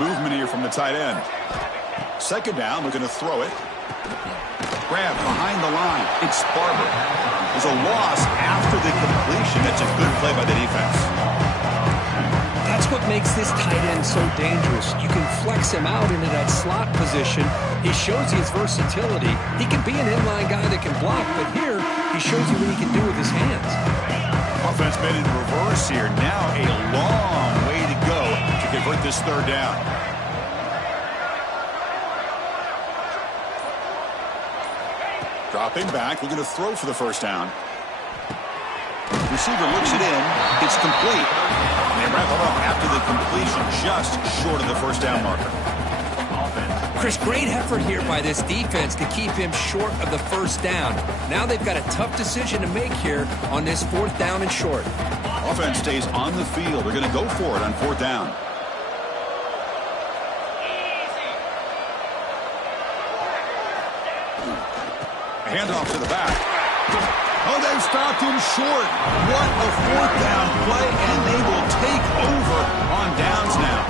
Movement here from the tight end. 2nd down, we're going to throw it. Grab behind the line. It's Barber. There's a loss after the completion. That's a good play by the defense. That's what makes this tight end so dangerous. You can flex him out into that slot position. He shows you his versatility. He can be an inline guy that can block, but here he shows you what he can do with his hands. Offense made it in reverse here. Now a long way to go to convert this third down. Dropping back, looking to throw for the first down. Receiver looks it in. It's complete. And they wrap it up after the completion, just short of the first down marker. Chris, great effort here by this defense to keep him short of the first down. Now they've got a tough decision to make here on this fourth down and short. Offense stays on the field. They're going to go for it on fourth down. A handoff to the back. Oh, they've stopped him short. What a fourth down play, and they will take over on downs now.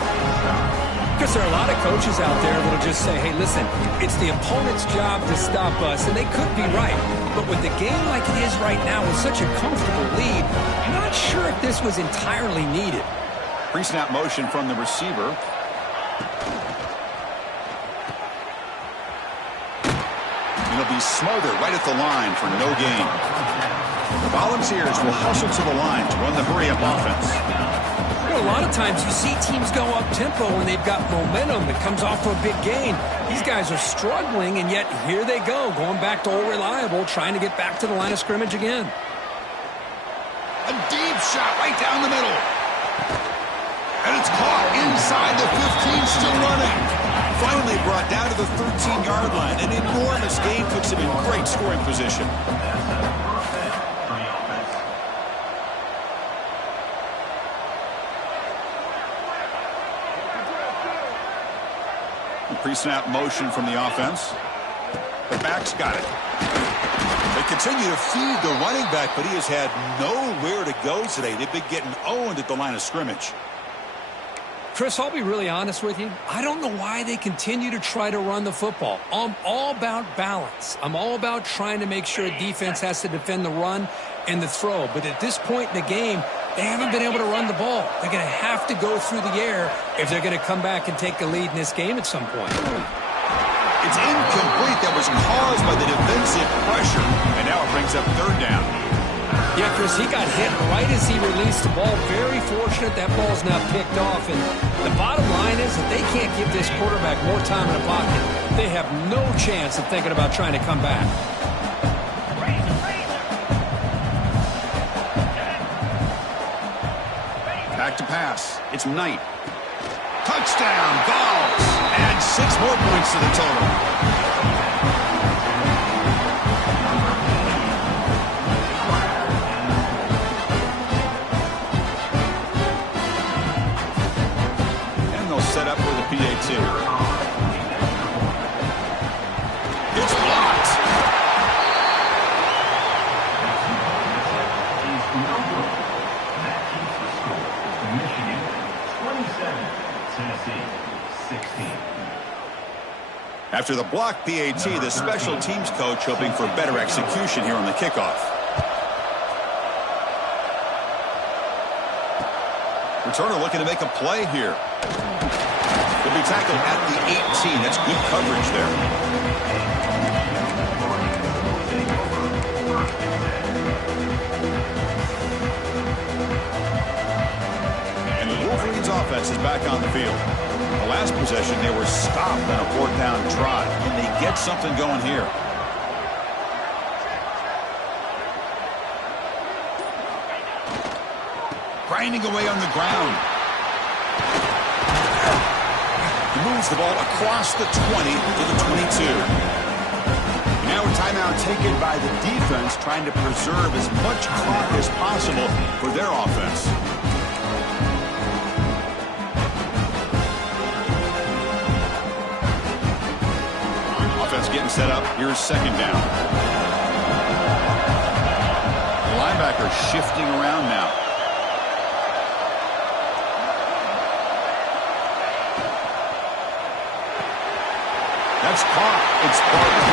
Because there are a lot of coaches out there that will just say, hey, listen, it's the opponent's job to stop us, and they could be right. But with the game like it is right now with such a comfortable lead, I'm not sure if this was entirely needed. Pre-snap motion from the receiver. It'll be smothered right at the line for no gain. The Volunteers will hustle to the line to run the hurry-up offense. A lot of times you see teams go up-tempo when they've got momentum that comes off for a big gain. These guys are struggling, and yet here they go, going back to old reliable, trying to get back to the line of scrimmage again. A deep shot right down the middle. And it's caught inside the 15, still running. Finally brought down to the 13-yard line. An enormous gain puts him in great scoring position. Pre-snap motion from the offense. The back's got it. They continue to feed the running back, but he has had nowhere to go today. They've been getting owned at the line of scrimmage. Chris, I'll be really honest with you. I don't know why they continue to try to run the football. I'm all about balance. I'm all about trying to make sure a defense has to defend the run and the throw. But at this point in the game, they haven't been able to run the ball. They're going to have to go through the air if they're going to come back and take the lead in this game at some point. It's incomplete. That was caused by the defensive pressure. And now it brings up third down. Yeah, Chris, he got hit right as he released the ball. Very fortunate that ball's now picked off. And the bottom line is that they can't give this quarterback more time in the pocket. They have no chance of thinking about trying to come back. Back to pass. It's Knight. Touchdown, Vols. And 6 more points to the total. Set up for the PAT. It's blocked. Michigan 27, Tennessee 16. After the blocked PAT, the special teams coach hoping for better execution here on the kickoff. Returner looking to make a play here. Will be tackled at the 18. That's good coverage there. And the Wolverines offense is back on the field. The last possession, they were stopped on a fourth down try. Can they get something going here? Grinding away on the ground. He moves the ball across the 20 to the 22. Now a timeout taken by the defense, trying to preserve as much clock as possible for their offense. Offense getting set up. Here's second down. The linebacker shifting around now. That's caught. It's Barton.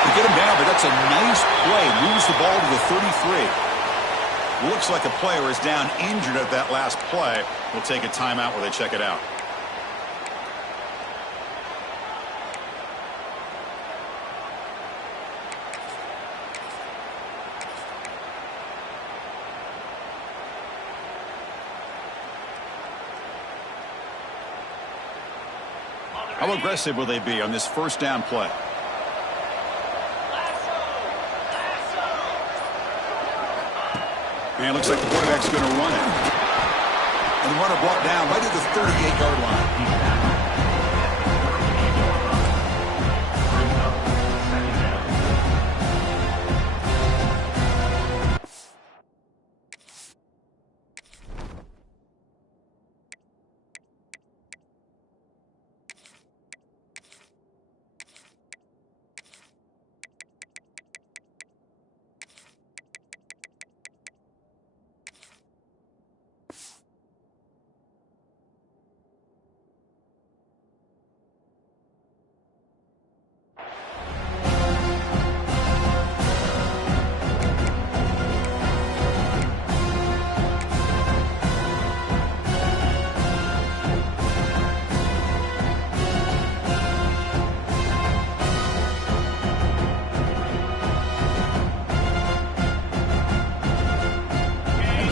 They get him down, but that's a nice play. Moves the ball to the 33. Looks like a player is down injured at that last play. We'll take a timeout where they check it out. How aggressive will they be on this first down play? And it looks like the quarterback's going to run it. And the runner brought down right at the 38-yard line.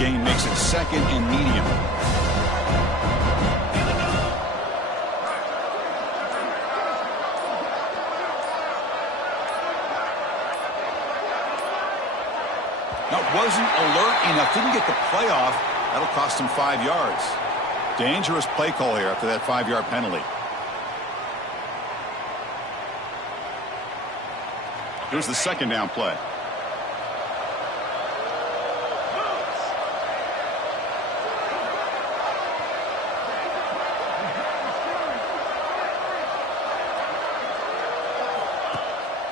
Makes it second and medium. Now, wasn't alert enough. Didn't get the playoff. That'll cost him 5 yards. Dangerous play call here after that 5-yard penalty. Here's the second down play.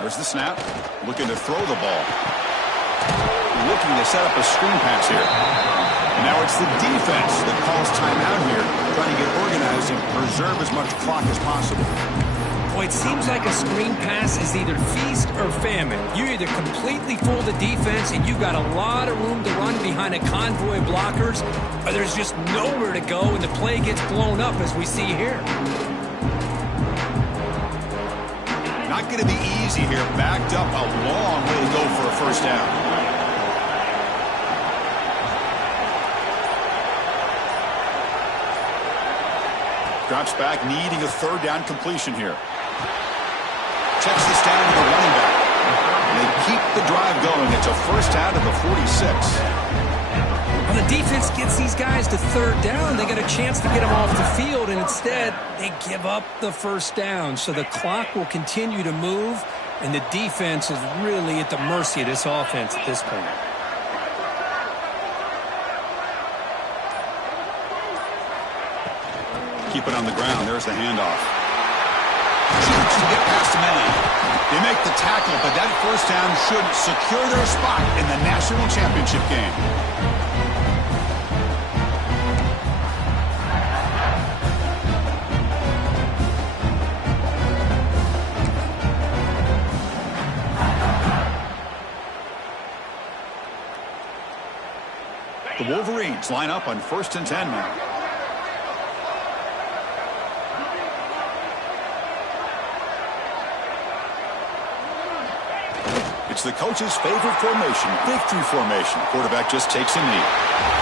There's the snap. Looking to throw the ball. Looking to set up a screen pass here. And now it's the defense that calls timeout here, trying to get organized and preserve as much clock as possible. Boy, it seems like a screen pass is either feast or famine. You either completely fool the defense and you got a lot of room to run behind a convoy of blockers, or there's just nowhere to go and the play gets blown up as we see here. Not going to be easy here. Backed up a long way to go for a first down. Drops back, needing a third down completion here. Checks this down to the running back. And they keep the drive going. It's a first down to the 46. Well, the defense gets these guys to third down. They get a chance to get them off the field, and instead they give up the first down. So the clock will continue to move, and the defense is really at the mercy of this offense at this point. Keep it on the ground. There's the handoff. Shoots to get past the man. They make the tackle, but that first down should secure their spot in the national championship game. The Wolverines line up on 1st and 10 now. It's the coach's favorite formation, victory formation. Quarterback just takes a knee.